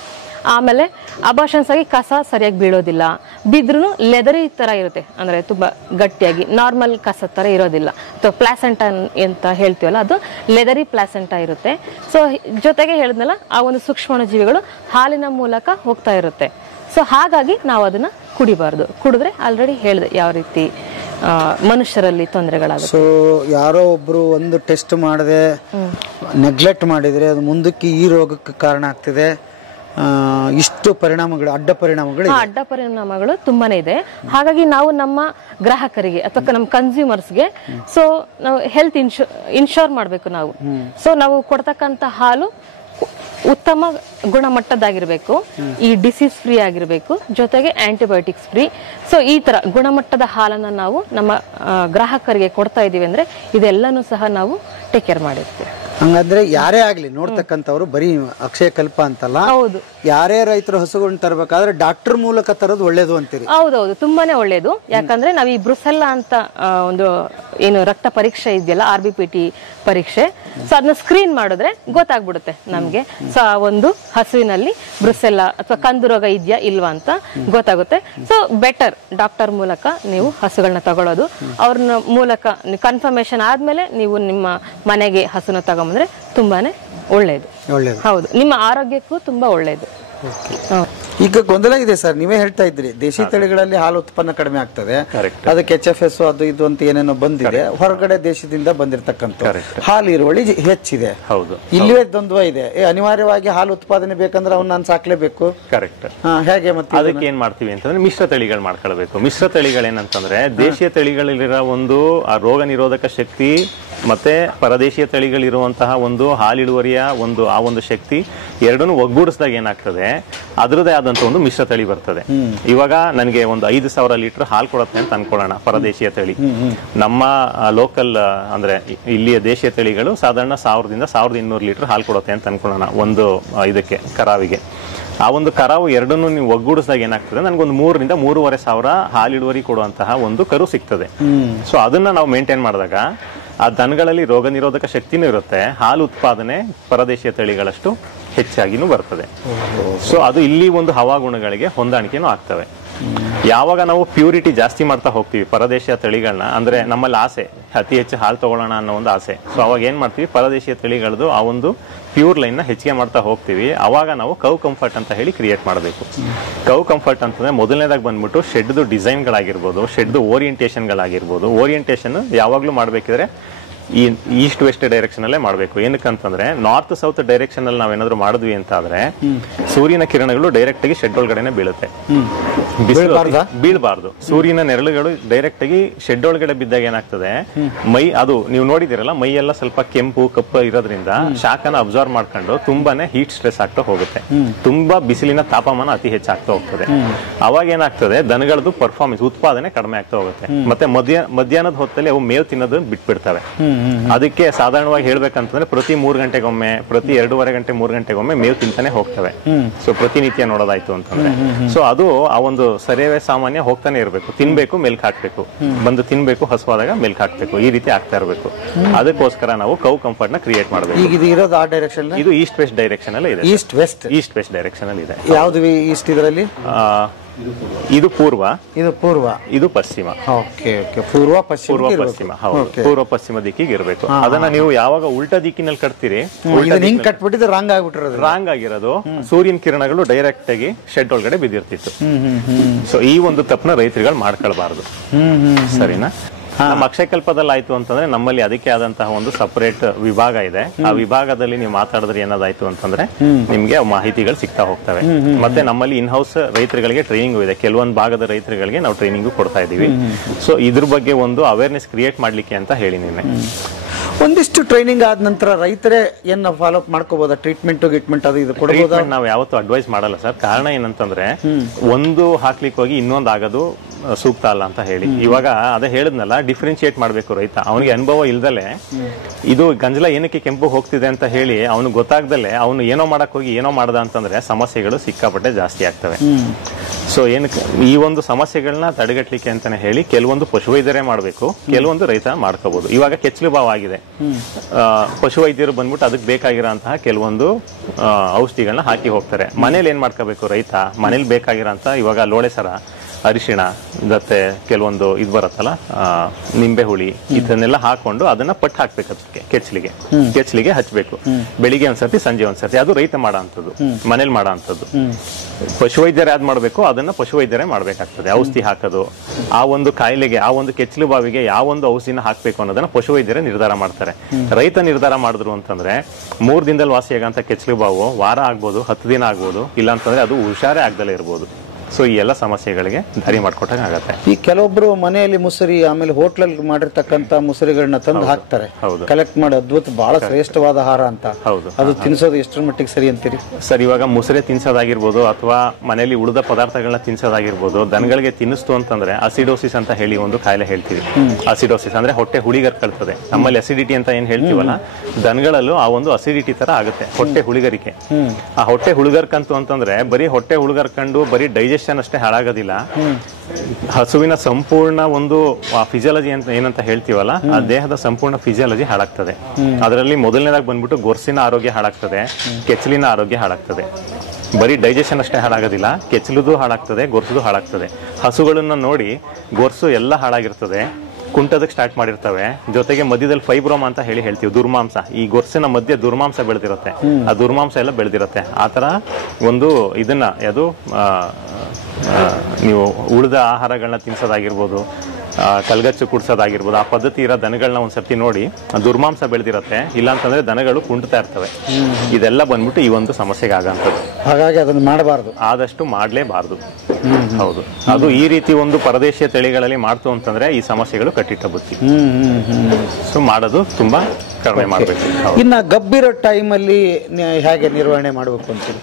ಆಮೇಲೆ ಅಬಾರ್ಷನ್ಸ್ ಆಗಿ ಕಸ ಸರಿಯಾಗಿ ಬೀಳೋದಿಲ್ಲ, ಬಿದ್ರೂ ಲೆದರಿ ತರ ಇರುತ್ತೆ, ಅಂದ್ರೆ ತುಂಬಾ ಗಟ್ಟಿಯಾಗಿ ನಾರ್ಮಲ್ ಕಸ ತರ ಇರೋದಿಲ್ಲ. ಅಥವಾ ಪ್ಲಾಸೆಂಟಾ ಅಂತ ಹೇಳ್ತೀವಲ್ಲ, ಅದು ಲೆದರಿ ಪ್ಲಾಸೆಂಟಾ ಇರುತ್ತೆ. ಸೊ ಜೊತೆಗೆ ಹೇಳಿದ್ನಲ್ಲ, ಆ ಒಂದು ಸೂಕ್ಷ್ಮಾಣು ಜೀವಿಗಳು ಹಾಲಿನ ಮೂಲಕ ಹೋಗ್ತಾ ಇರುತ್ತೆ. ಸೊ ಹಾಗಾಗಿ ನಾವು ಅದನ್ನ ಕುಡಿಬಾರ್ದು. ಕುಡಿದ್ರೆ ಆಲ್ರೆಡಿ ಹೇಳಿದೆ ಯಾವ ರೀತಿ ಮನುಷ್ಯರಲ್ಲಿ ತೊಂದರೆಗಳಾಗುತ್ತೆ. ಸೊ ಯಾರೋ ಒಬ್ರು ಒಂದು ಟೆಸ್ಟ್ ಮಾಡದೆ ನೆಗ್ಲೆಕ್ಟ್ ಮಾಡಿದ್ರೆ ಅದು ಮುಂದಕ್ಕೆ ಈ ರೋಗಕ್ಕೆ ಕಾರಣ ಆಗ್ತಿದೆ. ಇಷ್ಟು ಪರಿಣಾಮಗಳು, ಅಡ್ಡ ಪರಿಣಾಮಗಳು ತುಂಬಾನೇ ಇದೆ. ಹಾಗಾಗಿ ನಾವು ನಮ್ಮ ಗ್ರಾಹಕರಿಗೆ ಅಥವಾ ನಮ್ಮ ಕನ್ಸ್ಯೂಮರ್ಸ್ಗೆ ಸೊ ನಾವು ಹೆಲ್ತ್ ಇನ್ಶೋರ್ ಮಾಡಬೇಕು ನಾವು. ಸೊ ನಾವು ಕೊಡ್ತಕ್ಕಂಥ ಹಾಲು ಉತ್ತಮ ಗುಣಮಟ್ಟದಾಗಿರ್ಬೇಕು, ಈ ಡಿಸೀಸ್ ಫ್ರೀ ಆಗಿರ್ಬೇಕು, ಜೊತೆಗೆ ಆಂಟಿಬಯೋಟಿಕ್ಸ್ ಫ್ರೀ. ಸೊ ಈ ತರ ಗುಣಮಟ್ಟದ ಹಾಲನ್ನ ನಾವು ನಮ್ಮ ಗ್ರಾಹಕರಿಗೆ ಕೊಡ್ತಾ ಇದೀವಿ ಅಂದ್ರೆ ಇದೆಲ್ಲನೂ ಸಹ ನಾವು ಟೇಕ್ ಕೇರ್ ಮಾಡಿರ್ತೀವಿ. ಹಂಗಂದ್ರೆ ಯಾರೇ ಆಗ್ಲಿ ನೋಡ್ತಕ್ಕಂಥವ್ರು ಬರೀ ಅಕ್ಷಯ ಕಲ್ಪ ಅಂತಲ್ಲ, ಹೌದು, ಯಾರೇ ರೈತರು ಹಸುಗಳನ್ನ ತರಬೇಕಾದ್ರೆ ಡಾಕ್ಟರ್ ಮೂಲಕ ತರೋದು ಒಳ್ಳೇದು ಅಂತೀರಿ? ಹೌದೌದು, ತುಂಬಾನೇ ಒಳ್ಳೇದು. ಯಾಕಂದ್ರೆ ನಾವು ಈ ಬ್ರುಸೆಲ್ಲಾ ಅಂತ ಒಂದು ಏನು ರಕ್ತ ಪರೀಕ್ಷೆ ಇದೆಯಲ್ಲ, RBPT ಪರೀಕ್ಷೆ, ಸೊ ಅದನ್ನ ಸ್ಕ್ರೀನ್ ಮಾಡಿದ್ರೆ ಗೊತ್ತಾಗ್ಬಿಡುತ್ತೆ ನಮ್ಗೆ. ಸೊ ಆ ಒಂದು ಹಸುವಿನಲ್ಲಿ ಬ್ರುಸೆಲ್ಲಾ ಅಥವಾ ಕಂದು ರೋಗ ಇದೆಯಾ ಇಲ್ವಾ ಅಂತ ಗೊತ್ತಾಗುತ್ತೆ. ಸೊ ಬೆಟರ್ ಡಾಕ್ಟರ್ ಮೂಲಕ ನೀವು ಹಸುಗಳನ್ನ ತಗೊಳ್ಳೋದು. ಅವ್ರನ್ನ ಮೂಲಕ ಕನ್ಫರ್ಮೇಶನ್ ಆದ್ಮೇಲೆ ನೀವು ನಿಮ್ಮ ಮನೆಗೆ ಹಸುನ ತಗೊಂಬಂದ್ರೆ ತುಂಬಾನೇ ಒಳ್ಳೇದು. ಹೌದು, ನಿಮ್ಮ ಆರೋಗ್ಯಕ್ಕೂ ತುಂಬಾ ಒಳ್ಳೇದು. ಈಗ ಗೊಂದಲ ಇದೆ ಸರ್, ನೀವೇ ಹೇಳ್ತಾ ಇದ್ರಿ ದೇಶಿ ತಳಿಗಳಲ್ಲಿ ಹಾಲು ಉತ್ಪನ್ನ ಕಡಿಮೆ ಆಗ್ತದೆ, ಅದಕ್ಕೆ HFS ಅದು ಇದು ಅಂತ ಏನೇನೋ ಬಂದಿದೆ, ಹೊರಗಡೆ ದೇಶದಿಂದ ಬಂದಿರತಕ್ಕಂಥ ಹಾಲು ಇರುವಳಿ ಹೆಚ್ಚಿದೆ. ಇಲ್ಲವೇ ದ್ವಂದ್ವ ಇದೆ, ಅನಿವಾರ್ಯವಾಗಿ ಹಾಲು ಉತ್ಪಾದನೆ ಬೇಕಂದ್ರೆ ಅವ್ನ ನಾನು ಸಾಕ್ಲೇಬೇಕು. ಕರೆಕ್ಟ್. ಹೇಗೆ ಮತ್ತೆ ಅದಕ್ಕೆ ಏನ್ ಮಾಡ್ತೀವಿ ಅಂತಂದ್ರೆ ಮಿಶ್ರ ತಳಿಗಳು ಮಾಡ್ಕೊಳ್ಬೇಕು. ಮಿಶ್ರ ತಳಿಗಳೇನಂತಂದ್ರೆ ದೇಶೀಯ ತಳಿಗಳಲ್ಲಿರೋ ಒಂದು ಆ ರೋಗ ನಿರೋಧಕ ಶಕ್ತಿ ಮತ್ತೆ ಪರದೇಶೀಯ ತಳಿಗಳಿರುವಂತಹ ಒಂದು ಹಾಲಿಳುವರಿಯ ಆ ಒಂದು ಶಕ್ತಿ ಎರಡನ್ನು ಒಗ್ಗೂಡಿಸಿದಾಗ ಏನಾಗ್ತದೆ, ಅದರದೇ ಆದಂತ ಒಂದು ಮಿಶ್ರ ತಳಿ ಬರ್ತದೆ. ಇವಾಗ ನನಗೆ ಒಂದು 5,000 ಲೀಟರ್ ಹಾಲು ಕೊಡುತ್ತೆ ಅಂತ ಅನ್ಕೊಳ್ಳೋಣ ಪರದೇಶೀಯ ತಳಿ. ನಮ್ಮ ಲೋಕಲ್ ಅಂದ್ರೆ ಇಲ್ಲಿಯ ದೇಶೀಯ ತಳಿಗಳು ಸಾಧಾರಣ 1000 ರಿಂದ 1200 ಲೀಟರ್ ಹಾಲು ಕೊಡುತ್ತೆ ಅಂತ ಅನ್ಕೊಳ್ಳೋಣ ಒಂದು ಇದಕ್ಕೆ ಕರಾವಿಗೆ. ಆ ಒಂದು ಕರಾವು ಎರಡನ್ನು ನೀವು ಒಗ್ಗೂಡಿಸಿದಾಗ ಏನಾಗ್ತದೆ, ನನಗೊಂದು 3 ರಿಂದ 3,500 ಸಾವಿರ ಹಾಲಿಳುವರಿ ಕೊಡುವಂತಹ ಒಂದು ಕರು ಸಿಗ್ತದೆ. ಸೊ ಅದನ್ನ ನಾವು ಮೇಂಟೈನ್ ಮಾಡಿದಾಗ ಆ ದನಗಳಲ್ಲಿ ರೋಗ ನಿರೋಧಕ ಶಕ್ತಿನೂ ಇರುತ್ತೆ, ಹಾಲು ಉತ್ಪಾದನೆ ಪರದೇಶೀಯ ತಳಿಗಳಷ್ಟು ಹೆಚ್ಚಾಗಿನೂ ಬರ್ತದೆ. ಸೊ ಅದು ಇಲ್ಲಿ ಒಂದು ಹವಾಗುಣಗಳಿಗೆ ಹೊಂದಾಣಿಕೆನೂ ಆಗ್ತವೆ. ಯಾವಾಗ ನಾವು ಪ್ಯೂರಿಟಿ ಜಾಸ್ತಿ ಮಾಡ್ತಾ ಹೋಗ್ತೀವಿ ಪರದೇಶೀಯ ತಳಿಗಳನ್ನ, ಅಂದ್ರೆ ನಮ್ಮಲ್ಲಿ ಆಸೆ ಅತಿ ಹೆಚ್ಚು ಹಾಲು ತಗೊಳ್ಳೋಣ ಅನ್ನೋ ಒಂದು ಆಸೆ. ಸೊ ಅವಾಗ ಏನ್ ಮಾಡ್ತೀವಿ, ಪರದೇಶೀಯ ತಳಿಗಳದ್ದು ಆ ಒಂದು ಪ್ಯೂರ್ ಲೈನ್ ನ ಹೆಚ್ಚಿಗೆ ಮಾಡ್ತಾ ಹೋಗ್ತೀವಿ. ಅವಾಗ ನಾವು ಕೌ ಕಂಫರ್ಟ್ ಅಂತ ಹೇಳಿ ಕ್ರಿಯೇಟ್ ಮಾಡಬೇಕು. ಕೌ ಕಂಫರ್ಟ್ ಅಂತಂದ್ರೆ ಮೊದಲನೇದಾಗಿ ಬಂದ್ಬಿಟ್ಟು ಶೆಡ್ದು ಡಿಸೈನ್ಗಳಾಗಿರ್ಬೋದು, ಶೆಡ್ದು ಓರಿಯಂಟೇಷನ್ಗಳಾಗಿರ್ಬೋದು. ಓರಿಯಂಟೇಷನ್ ಯಾವಾಗ್ಲೂ ಮಾಡ್ಬೇಕಿದ್ರೆ ಈ ಈಸ್ಟ್ ವೆಸ್ಟ್ ಡೈರೆಕ್ಷನ್ ಅಲ್ಲೇ ಮಾಡಬೇಕು. ಏನಕ್ಕಂತಂದ್ರೆ ನಾರ್ತ್ ಸೌತ್ ಡೈರೆಕ್ಷನ್ ಅಲ್ಲಿ ನಾವೇನಾದ್ರು ಮಾಡಿದ್ವಿ ಅಂತ ಆದ್ರೆ ಸೂರ್ಯನ ಕಿರಣಗಳು ಡೈರೆಕ್ಟ್ ಆಗಿ ಶೆಡ್ ಒಳಗಡೆನೆ ಬೀಳುತ್ತೆ, ಬೀಳಬಾರ್ದು. ಸೂರ್ಯನ ನೆರಳುಗಳು ಡೈರೆಕ್ಟ್ ಆಗಿ ಶೆಡ್ ಒಳಗಡೆ ಬಿದ್ದಾಗ ಏನಾಗ್ತದೆ, ಮೈ ಅದು ನೀವು ನೋಡಿದಿರಲ್ಲ, ಮೈ ಎಲ್ಲ ಸ್ವಲ್ಪ ಕೆಂಪು ಕಪ್ಪು ಇರೋದ್ರಿಂದ ಶಾಖನ ಅಬ್ಸರ್ವ್ ಮಾಡ್ಕೊಂಡು ತುಂಬಾನೇ ಹೀಟ್ ಸ್ಟ್ರೆಸ್ ಆಗ್ತಾ ಹೋಗುತ್ತೆ, ತುಂಬಾ ಬಿಸಿಲಿನ ತಾಪಮಾನ ಅತಿ ಹೆಚ್ಚಾಗ್ತಾ ಹೋಗ್ತದೆ. ಅವಾಗ ಏನಾಗ್ತದೆ, ದನಗಳದ್ದು ಪರ್ಫಾರ್ಮೆನ್ಸ್ ಉತ್ಪಾದನೆ ಕಡಿಮೆ ಆಗ್ತಾ ಹೋಗುತ್ತೆ. ಮತ್ತೆ ಮಧ್ಯಾಹ್ನದ ಹೊತ್ತಲ್ಲಿ ಅವು ಮೇವು ತಿನ್ನೋದನ್ನ ಬಿಟ್ಬಿಡ್ತವೆ. ಅದಕ್ಕೆ ಸಾಧಾರಣವಾಗಿ ಹೇಳ್ಬೇಕಂತಂದ್ರೆ ಪ್ರತಿ 3 ಗಂಟೆಗೊಮ್ಮೆ, ಪ್ರತಿ 2.5 ಗಂಟೆ 3 ಗಂಟೆಗೊಮ್ಮೆ ಮೇವು ತಿಂತಾನೆ ಹೋಗ್ತವೆ. ಸೊ ಪ್ರತಿನಿತ್ಯ ನೋಡೋದಾಯ್ತು ಅಂತಂದ್ರೆ ಸೊ ಅದು ಆ ಒಂದು ಸರಿಯವೇ ಸಾಮಾನ್ಯ ಹೋಗ್ತಾನೆ ಇರಬೇಕು. ತಿನ್ಬೇಕು, ಮೆಲ್ಕ್ ಹಾಕ್ಬೇಕು, ಬಂದು ತಿನ್ಬೇಕು, ಹಸುವಾದಾಗ ಮೆಲ್ಕ್ ಹಾಕ್ಬೇಕು, ಈ ರೀತಿ ಆಗ್ತಾ ಇರಬೇಕು. ಅದಕ್ಕೋಸ್ಕರ ನಾವು ಕೌ ಕಂಫರ್ಟ್ ನ ಕ್ರಿಯೇಟ್ ಮಾಡಬೇಕು. ಇದು ಈಸ್ಟ್ ವೆಸ್ಟ್ ಡೈರೆಕ್ಷನ್ ಅಲ್ಲಿ ಇದೆ. ಈಸ್ಟ್ ವೆಸ್ಟ್ ಡೈರೆಕ್ಷನ್ ಅಲ್ಲಿ ಇದೆ. ಯಾವ್ದು ಈಸ್ಟ್ ಇದರಲ್ಲಿ? ಇದು ಪೂರ್ವ, ಇದು ಪಶ್ಚಿಮ. ಪೂರ್ವ ಪಶ್ಚಿಮ. ಹೌದು, ಪೂರ್ವ ಪಶ್ಚಿಮ ದಿಕ್ಕಿಗೆ ಇರಬೇಕು. ಅದನ್ನ ನೀವು ಯಾವಾಗ ಉಲ್ಟಾ ದಿಕ್ಕಿನಲ್ಲಿ ಕಟ್ತೀರಿ, ಕಟ್ಬಿಟ್ಟಿದ್ರೆ ರಾಂಗ್ ಆಗಿರೋದು ಸೂರ್ಯನ ಕಿರಣಗಳು ಡೈರೆಕ್ಟ್ ಆಗಿ ಶೆಡ್ ಒಳಗಡೆ ಬಿದ್ದಿರ್ತಿತ್ತು. ಸೊ ಈ ಒಂದು ತಪ್ಪನ ರೈತರುಗಳು ಮಾಡ್ಕೊಳ್ಬಾರ್ದು, ಸರಿನಾ? ನಮ್ಮ ಅಕ್ಷಯಕಲ್ಪದಲ್ಲಿ ಆಯ್ತು ಅಂತಂದ್ರೆ ನಮ್ಮಲ್ಲಿ ಅದಕ್ಕೆ ಆದಂತಹ ಒಂದು ಸಪರೇಟ್ ವಿಭಾಗ ಇದೆ. ಆ ವಿಭಾಗದಲ್ಲಿ ನೀವು ಮಾತಾಡಿದ್ರೆ ಏನಾದಾಯ್ತು ಅಂತಂದ್ರೆ ನಿಮ್ಗೆ ಮಾಹಿತಿಗಳು ಸಿಗ್ತಾ ಹೋಗ್ತವೆ. ಮತ್ತೆ ನಮ್ಮಲ್ಲಿ ಇನ್ ಹೌಸ್ ರೈತರುಗಳಿಗೆ ಟ್ರೈನಿಂಗ್ ಇದೆ. ಕೆಲವೊಂದು ಭಾಗದ ರೈತರುಗಳಿಗೆ ನಾವು ಟ್ರೈನಿಂಗ್ ಕೊಡ್ತಾ ಇದೀವಿ. ಸೊ ಇದ್ರ ಬಗ್ಗೆ ಒಂದು ಅವೇರ್ನೆಸ್ ಕ್ರಿಯೇಟ್ ಮಾಡ್ಲಿಕ್ಕೆ ಅಂತ ಹೇಳಿ ನಿನ್ನೆ ಒಂದಿಷ್ಟು ಟ್ರೈನಿಂಗ್ ಆದ ನಂತರ ರೈತರೇ ಏನ್ ಫಾಲೋ ಅಪ್ ಮಾಡ್ಕೋಬಹುದಾ? ಟ್ರೀಟ್ಮೆಂಟ್ ಅದು ಇದು ಕೊಡಬಹುದಾ? ನಾವು ಯಾವತ್ತೂ ಅಡ್ವೈಸ್ ಮಾಡಲ್ಲ ಸರ್. ಕಾರಣ ಏನಂತಂದ್ರೆ ಒಂದು ಹಾಕ್ಲಿಕ್ಕೆ ಹೋಗಿ ಇನ್ನೊಂದು ಆಗೋದು ಸೂಕ್ತ ಅಲ್ಲ ಅಂತ ಹೇಳಿ. ಇವಾಗ ಅದೇ ಹೇಳಿದ್ನಲ್ಲ, ಡಿಫ್ರೆನ್ಶಿಯೇಟ್ ಮಾಡ್ಬೇಕು ರೈತ. ಅವನಿಗೆ ಅನುಭವ ಇಲ್ದಲೆ ಇದು ಗಂಜಲ ಏನಕ್ಕೆ ಕೆಂಪು ಹೋಗ್ತಿದೆ ಅಂತ ಹೇಳಿ ಅವನು ಗೊತ್ತಾಗ್ದಲೆ ಅವನು ಏನೋ ಮಾಡಕ್ ಹೋಗಿ ಏನೋ ಮಾಡ್ದ ಅಂತಂದ್ರೆ ಸಮಸ್ಯೆಗಳು ಸಿಕ್ಕಾಪಟ್ಟೆ ಜಾಸ್ತಿ ಆಗ್ತವೆ. ಸೊ ಏನಕ್ಕೆ ಈ ಒಂದು ಸಮಸ್ಯೆಗಳನ್ನ ತಡೆಗಟ್ಟಲಿಕ್ಕೆ ಅಂತಾನೆ ಹೇಳಿ ಕೆಲವೊಂದು ಪಶುವೈದ್ಯರೇ ಮಾಡಬೇಕು, ಕೆಲವೊಂದು ರೈತ ಮಾಡ್ಕೋಬಹುದು. ಇವಾಗ ಕೆಚ್ಚಲು ಬಾವು ಆಗಿದೆ, ಪಶುವೈದ್ಯರು ಬಂದ್ಬಿಟ್ಟು ಅದಕ್ಕೆ ಬೇಕಾಗಿರೋಂತಹ ಕೆಲವೊಂದು ಔಷಧಿಗಳನ್ನ ಹಾಕಿ ಹೋಗ್ತಾರೆ. ಮನೇಲಿ ಏನ್ ಮಾಡ್ಕೋಬೇಕು ರೈತ? ಮನೇಲಿ ಬೇಕಾಗಿರೋಂತ ಇವಾಗ ಲೋಳೆ ಸರ, ಅರಿಶಿಣ, ಮತ್ತೆ ಕೆಲವೊಂದು ಇದು ಬರುತ್ತಲ್ಲ ನಿಂಬೆ ಹುಳಿ, ಇದನ್ನೆಲ್ಲ ಹಾಕೊಂಡು ಅದನ್ನ ಪಟ್ಟು ಹಾಕ್ಬೇಕು ಅದಕ್ಕೆ ಕೆಚ್ಚಲಿಗೆ ಹಚ್ಬೇಕು. ಬೆಳಿಗ್ಗೆ ಒಂದ್ಸತಿ, ಸಂಜೆ ಒಂದ್ಸತಿ. ಅದು ರೈತ ಮಾಡೋ ಅಂತದ್ದು, ಮನೇಲಿ ಮಾಡೋ ಅಂತದ್ದು. ಪಶುವೈದ್ಯರು ಯಾವ್ದು ಮಾಡ್ಬೇಕು ಅದನ್ನ ಪಶುವೈದ್ಯರೇ ಮಾಡ್ಬೇಕಾಗ್ತದೆ. ಔಷಧಿ ಹಾಕೋದು, ಆ ಒಂದು ಕಾಯಿಲೆಗೆ, ಆ ಒಂದು ಕೆಚ್ಚಲು ಬಾವಿಗೆ ಯಾವ ಒಂದು ಔಷಧಿನ ಹಾಕ್ಬೇಕು ಅನ್ನೋದನ್ನ ಪಶುವೈದ್ಯರೇ ನಿರ್ಧಾರ ಮಾಡ್ತಾರೆ. ರೈತ ನಿರ್ಧಾರ ಮಾಡಿದ್ರು ಅಂತಂದ್ರೆ 3 ದಿನದಲ್ಲಿ ವಾಸಿಯಾಗಂತ ಕೆಚ್ಚಲು ಬಾವು ವಾರ ಆಗ್ಬೋದು, 10 ದಿನ ಆಗ್ಬೋದು, ಇಲ್ಲಾಂತಂದ್ರೆ ಅದು ಹುಷಾರೇ ಆಗ್ದಲೇ ಇರ್ಬೋದು. ಸೊ ಈ ಎಲ್ಲ ಸಮಸ್ಯೆಗಳಿಗೆ ದಾರಿ ಮಾಡ್ಕೊಟ್ಟಂಗೆ ಆಗತ್ತೆ. ಈ ಕೆಲವೊಬ್ರು ಮನೆಯಲ್ಲಿ ಮುಸುರಿ, ಆಮೇಲೆ ಹೋಟ್ಲಲ್ಲಿ ಮಾಡಿರ್ತಕ್ಕಂತ ಮುಸುರಿಗಳನ್ನ ತಂದು ಹಾಕ್ತಾರೆ, ಕಲೆಕ್ಟ್ ಮಾಡಿ. ಅದ್ಭುತ, ಬಹಳ ಶ್ರೇಷ್ಠವಾದ ಆಹಾರ ಅಂತ. ಅದು ತಿನ್ಸೋದು ಎಷ್ಟರ ಮಟ್ಟಿಗೆ ಸರಿ ಅಂತೀರಿ ಸರ್? ಇವಾಗ ಮುಸುರೆ ತಿನ್ಸೋದಾಗಿರ್ಬೋದು ಅಥವಾ ಮನೆಯಲ್ಲಿ ಉಳಿದ ಪದಾರ್ಥಗಳನ್ನ ತಿನ್ಸೋದಾಗಿರ್ಬೋದು, ದನಗಳಿಗೆ ತಿನ್ನಿಸ್ತು ಅಂತಂದ್ರೆ ಅಸಿಡೋಸಿಸ್ ಅಂತ ಹೇಳಿ ಒಂದು ಕಾಯಿಲೆ ಹೇಳ್ತೀವಿ. ಅಸಿಡೋಸಿಸ್ ಅಂದ್ರೆ ಹೊಟ್ಟೆ ಹುಳಿಗರ್ಕಳ್ತದೆ. ನಮ್ಮಲ್ಲಿ ಅಸಿಡಿಟಿ ಅಂತ ಏನ್ ಹೇಳ್ತೀವಲ್ಲ, ದನಗಳಲ್ಲೂ ಆ ಒಂದು ಅಸಿಡಿಟಿ ತರ ಆಗುತ್ತೆ, ಹೊಟ್ಟೆ ಹುಳಿಗರಿಕೆ. ಆ ಹೊಟ್ಟೆ ಹುಳುಗರ್ಕಂತು ಅಂತಂದ್ರೆ ಬರೀ ಹೊಟ್ಟೆ ಹುಳುಗರ್ಕೊಂಡು ಬರೀ ಡೈಜೆಷನ್ ಅಷ್ಟೇ ಹಾಳಾಗೋದಿಲ್ಲ, ಹಸುವಿನ ಸಂಪೂರ್ಣ ಒಂದು ಫಿಸಿಯಾಲಜಿ ಅಂತ ಏನಂತ ಹೇಳ್ತೀವಲ್ಲ, ಆ ದೇಹದ ಸಂಪೂರ್ಣ ಫಿಸಿಯಾಲಜಿ ಹಾಳಾಗ್ತದೆ. ಅದರಲ್ಲಿ ಮೊದಲನೇದಾಗಿ ಬಂದ್ಬಿಟ್ಟು ಗೊರ್ಸಿನ ಆರೋಗ್ಯ ಹಾಳಾಗ್ತದೆ, ಕೆಚ್ಚಲಿನ ಆರೋಗ್ಯ ಹಾಳಾಗ್ತದೆ. ಬರೀ ಡೈಜೆಷನ್ ಅಷ್ಟೇ ಹಾಳಾಗೋದಿಲ್ಲ, ಕೆಚ್ಚಲುದು ಹಾಳಾಗ್ತದೆ, ಗೊರ್ಸುದು ಹಾಳಾಗ್ತದೆ. ಹಸುಗಳನ್ನ ನೋಡಿ ಗೊರ್ಸು ಎಲ್ಲ ಹಾಳಾಗಿರ್ತದೆ, ಕುಂಟದಕ್ಕೆ ಸ್ಟಾರ್ಟ್ ಮಾಡಿರ್ತವೆ. ಜೊತೆಗೆ ಮಧ್ಯದಲ್ಲಿ ಫೈಬ್ರೋಮ್ ಅಂತ ಹೇಳ್ತೀವಿ, ದುರ್ಮಾಂಸ. ಈ ಗೊರ್ಸಿನ ಮಧ್ಯೆ ದುರ್ಮಾಂಸ ಬೆಳೆದಿರುತ್ತೆ, ಆ ದುರ್ಮಾಂಸ ಎಲ್ಲ ಬೆಳೆದಿರುತ್ತೆ. ಆತರ ಒಂದು ಇದನ್ನ ಅದು ನೀವು ಉಳಿದ ಆಹಾರಗಳನ್ನ ತಿನ್ಸೋದಾಗಿರ್ಬೋದು, ಕಲ್ಗಚ್ಚು ಕುಡ್ಸೋದಾಗಿರ್ಬೋದು, ಆ ಪದ್ಧತಿ ಇರೋ ದನಗಳನ್ನ ಒಂದ್ಸರ್ತಿ ನೋಡಿ, ದುರ್ಮಾಂಸ ಬೆಳೆದಿರುತ್ತೆ. ಇಲ್ಲಾಂತಂದ್ರೆ ದನಗಳು ಕುಂಟ್ತಾ ಇರ್ತವೆ. ಇದೆಲ್ಲ ಬಂದ್ಬಿಟ್ಟು ಈ ಒಂದು ಸಮಸ್ಯೆಗೆ ಆಗಂತದ್ದು. ಹಾಗಾಗಿ ಅದನ್ನ ಮಾಡಬಾರ್ದು, ಆದಷ್ಟು ಮಾಡ್ಲೇಬಾರ್ದು. ಹೌದು, ಅದು ಈ ರೀತಿ ಒಂದು ಪರದೇಶೀಯ ತಳಿಗಳಲ್ಲಿ ಮಾಡ್ತು ಅಂತಂದ್ರೆ ಈ ಸಮಸ್ಯೆಗಳು ಕಟ್ಟಿಟ್ಟ ಬುತ್ತಿ. ಸೊ ಮಾಡೋದು ತುಂಬಾ ಕಡಿಮೆ ಮಾಡಬೇಕು. ಇನ್ನ ಗಬ್ಬಿರೋ ಟೈಮಲ್ಲಿ ಹೇಗೆ ನಿರ್ವಹಣೆ ಮಾಡಬೇಕು ಅಂತೀರಿ?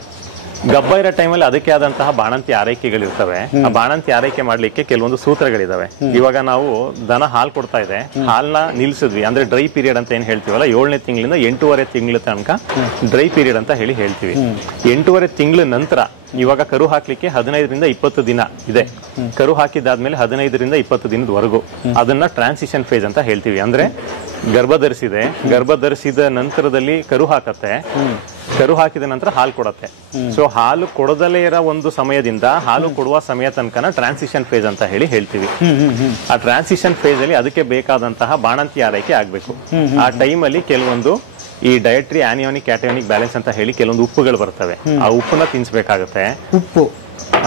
ಗಬ್ಬ ಇರೋ ಟೈಮಲ್ಲಿ ಅದಕ್ಕೆ ಆದಂತಹ ಬಾಣಂತಿ ಆರೈಕೆಗಳಿರ್ತವೆ. ಆ ಬಾಣಂತಿ ಆರೈಕೆ ಮಾಡ್ಲಿಕ್ಕೆ ಕೆಲವೊಂದು ಸೂತ್ರಗಳಿದಾವೆ. ಇವಾಗ ನಾವು ದನ ಹಾಲು ಕೊಡ್ತಾ ಇದೆ, ಹಾಲ್ನ ನಿಲ್ಸಿದ್ವಿ ಅಂದ್ರೆ ಡ್ರೈ ಪೀರಿಯಡ್ ಅಂತ ಏನ್ ಹೇಳ್ತೀವಲ್ಲ, 7ನೇ ತಿಂಗಳಿಂದ 8.5 ತಿಂಗಳ ತನಕ ಡ್ರೈ ಪೀರಿಯಡ್ ಅಂತ ಹೇಳ್ತೀವಿ. 8.5 ತಿಂಗಳ ನಂತರ ಇವಾಗ ಕರು ಹಾಕ್ಲಿಕ್ಕೆ 15ರಿಂದ 20 ದಿನ ಇದೆ. ಕರು ಹಾಕಿದಾದ್ಮೇಲೆ 15ರಿಂದ 20 ದಿನದವರೆಗೂ ಅದನ್ನ ಟ್ರಾನ್ಸಿಷನ್ ಫೇಸ್ ಅಂತ ಹೇಳ್ತೀವಿ. ಅಂದ್ರೆ ಗರ್ಭ ಧರಿಸಿದ ನಂತರದಲ್ಲಿ ಕರು ಹಾಕತ್ತೆ, ಕರು ಹಾಕಿದ ನಂತರ ಹಾಲು ಕೊಡತ್ತೆ. ಸೊ ಹಾಲು ಕೊಡದಲೇ ಇರೋ ಒಂದು ಸಮಯದಿಂದ ಹಾಲು ಕೊಡುವ ಸಮಯ ತನಕ ಟ್ರಾನ್ಸಿಷನ್ ಫೇಸ್ ಅಂತ ಹೇಳ್ತೀವಿ. ಆ ಟ್ರಾನ್ಸಿಷನ್ ಫೇಸ್ ಅಲ್ಲಿ ಅದಕ್ಕೆ ಬೇಕಾದಂತಹ ಬಾಣಂತಿ ಆರೈಕೆ ಆಗ್ಬೇಕು. ಆ ಟೈಮ್ ಅಲ್ಲಿ ಕೆಲವೊಂದು ಈ ಡಯಟ್ರಿ ಆನಿಯೋನಿಕ್ ಕ್ಯಾಟಯೋನಿಕ್ ಬ್ಯಾಲೆನ್ಸ್ ಅಂತ ಕೆಲವೊಂದು ಉಪ್ಪುಗಳು ಬರ್ತವೆ. ಆ ಉಪ್ಪನ್ನ ತಿನ್ಸ್ಬೇಕಾಗತ್ತೆ. ಉಪ್ಪು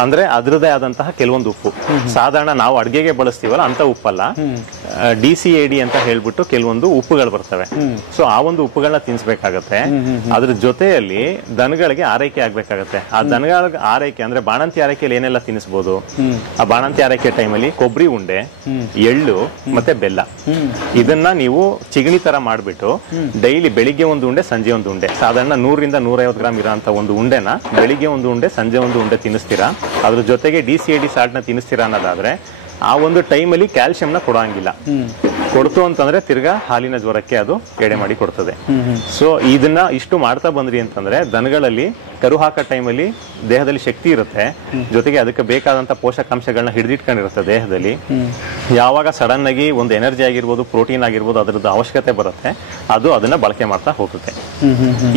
ಅಂದ್ರೆ ಅದ್ರದೇ ಆದಂತಹ ಕೆಲವೊಂದು ಉಪ್ಪು, ಸಾಧಾರಣ ನಾವು ಅಡ್ಗೆಗೆ ಬಳಸ್ತೀವಲ್ಲ ಅಂತ ಉಪ್ಪಲ್ಲ, DCAD ಅಂತ ಹೇಳ್ಬಿಟ್ಟು ಕೆಲವೊಂದು ಉಪ್ಪುಗಳು ಬರ್ತವೆ. ಸೊ ಆ ಒಂದು ಉಪ್ಪುಗಳನ್ನ ತಿನ್ಸ್ಬೇಕಾಗತ್ತೆ. ಅದ್ರ ಜೊತೆಯಲ್ಲಿ ದನಗಳಿಗೆ ಆರೈಕೆ ಆಗ್ಬೇಕಾಗತ್ತೆ. ಆ ದನಗಳ ಆರೈಕೆ ಅಂದ್ರೆ ಬಾಣಂತಿ ಆರೈಕೆಯಲ್ಲಿ ಏನೆಲ್ಲ ತಿನ್ನಿಸಬಹುದು? ಆ ಬಾಣಂತಿ ಆರೈಕೆ ಟೈಮಲ್ಲಿ ಕೊಬ್ಬರಿ ಉಂಡೆ, ಎಳ್ಳು ಮತ್ತೆ ಬೆಲ್ಲ, ಇದನ್ನ ನೀವು ಚಿಗಣಿ ತರ ಮಾಡ್ಬಿಟ್ಟು ಡೈಲಿ ಬೆಳಿಗ್ಗೆ ಒಂದು ಉಂಡೆ, ಸಂಜೆ ಒಂದು ಉಂಡೆ, ಸಾಧಾರಣ 100ರಿಂದ 150 ಗ್ರಾಮ್ ಇರೋಂತ ಒಂದು ಉಂಡೆನ ಬೆಳಿಗ್ಗೆ ಒಂದು ಉಂಡೆ, ಸಂಜೆ ಒಂದು ಉಂಡೆ ತಿನ್ನಿಸ್ತೀರಾ. ಅದ್ರ ಜೊತೆಗೆ DCAD ಸಾಲ್ಟ್ ನ ತಿನ್ನಿಸ್ತೀರಾ ಅನ್ನೋದಾದ್ರೆ ಆ ಒಂದು ಟೈಮಲ್ಲಿ ಕ್ಯಾಲ್ಸಿಯಂನ ಕೊಡೋಂಗಿಲ್ಲ. ಕೊಡ್ತು ಅಂತಂದ್ರೆ ತಿರ್ಗಾ ಹಾಲಿನ ಜ್ವರಕ್ಕೆ ಅದು ಎಡೆ ಮಾಡಿ ಕೊಡ್ತದೆ. ಸೊ ಇದನ್ನ ಇಷ್ಟು ಮಾಡ್ತಾ ಬಂದ್ರಿ ಅಂತಂದ್ರೆ ದನಗಳಲ್ಲಿ ಕರು ಹಾಕೋ ಟೈಮಲ್ಲಿ ದೇಹದಲ್ಲಿ ಶಕ್ತಿ ಇರುತ್ತೆ, ಜೊತೆಗೆ ಅದಕ್ಕೆ ಬೇಕಾದಂತ ಪೋಷಕಾಂಶಗಳನ್ನ ಹಿಡಿದಿಟ್ಕೊಂಡಿರುತ್ತೆ ದೇಹದಲ್ಲಿ. ಯಾವಾಗ ಸಡನ್ ಆಗಿ ಒಂದು ಎನರ್ಜಿ ಆಗಿರ್ಬೋದು, ಪ್ರೋಟೀನ್ ಆಗಿರ್ಬೋದು, ಅದ್ರದ್ದು ಅವಶ್ಯಕತೆ ಬರುತ್ತೆ, ಅದು ಅದನ್ನ ಬಳಕೆ ಮಾಡ್ತಾ ಹೋಗುತ್ತೆ.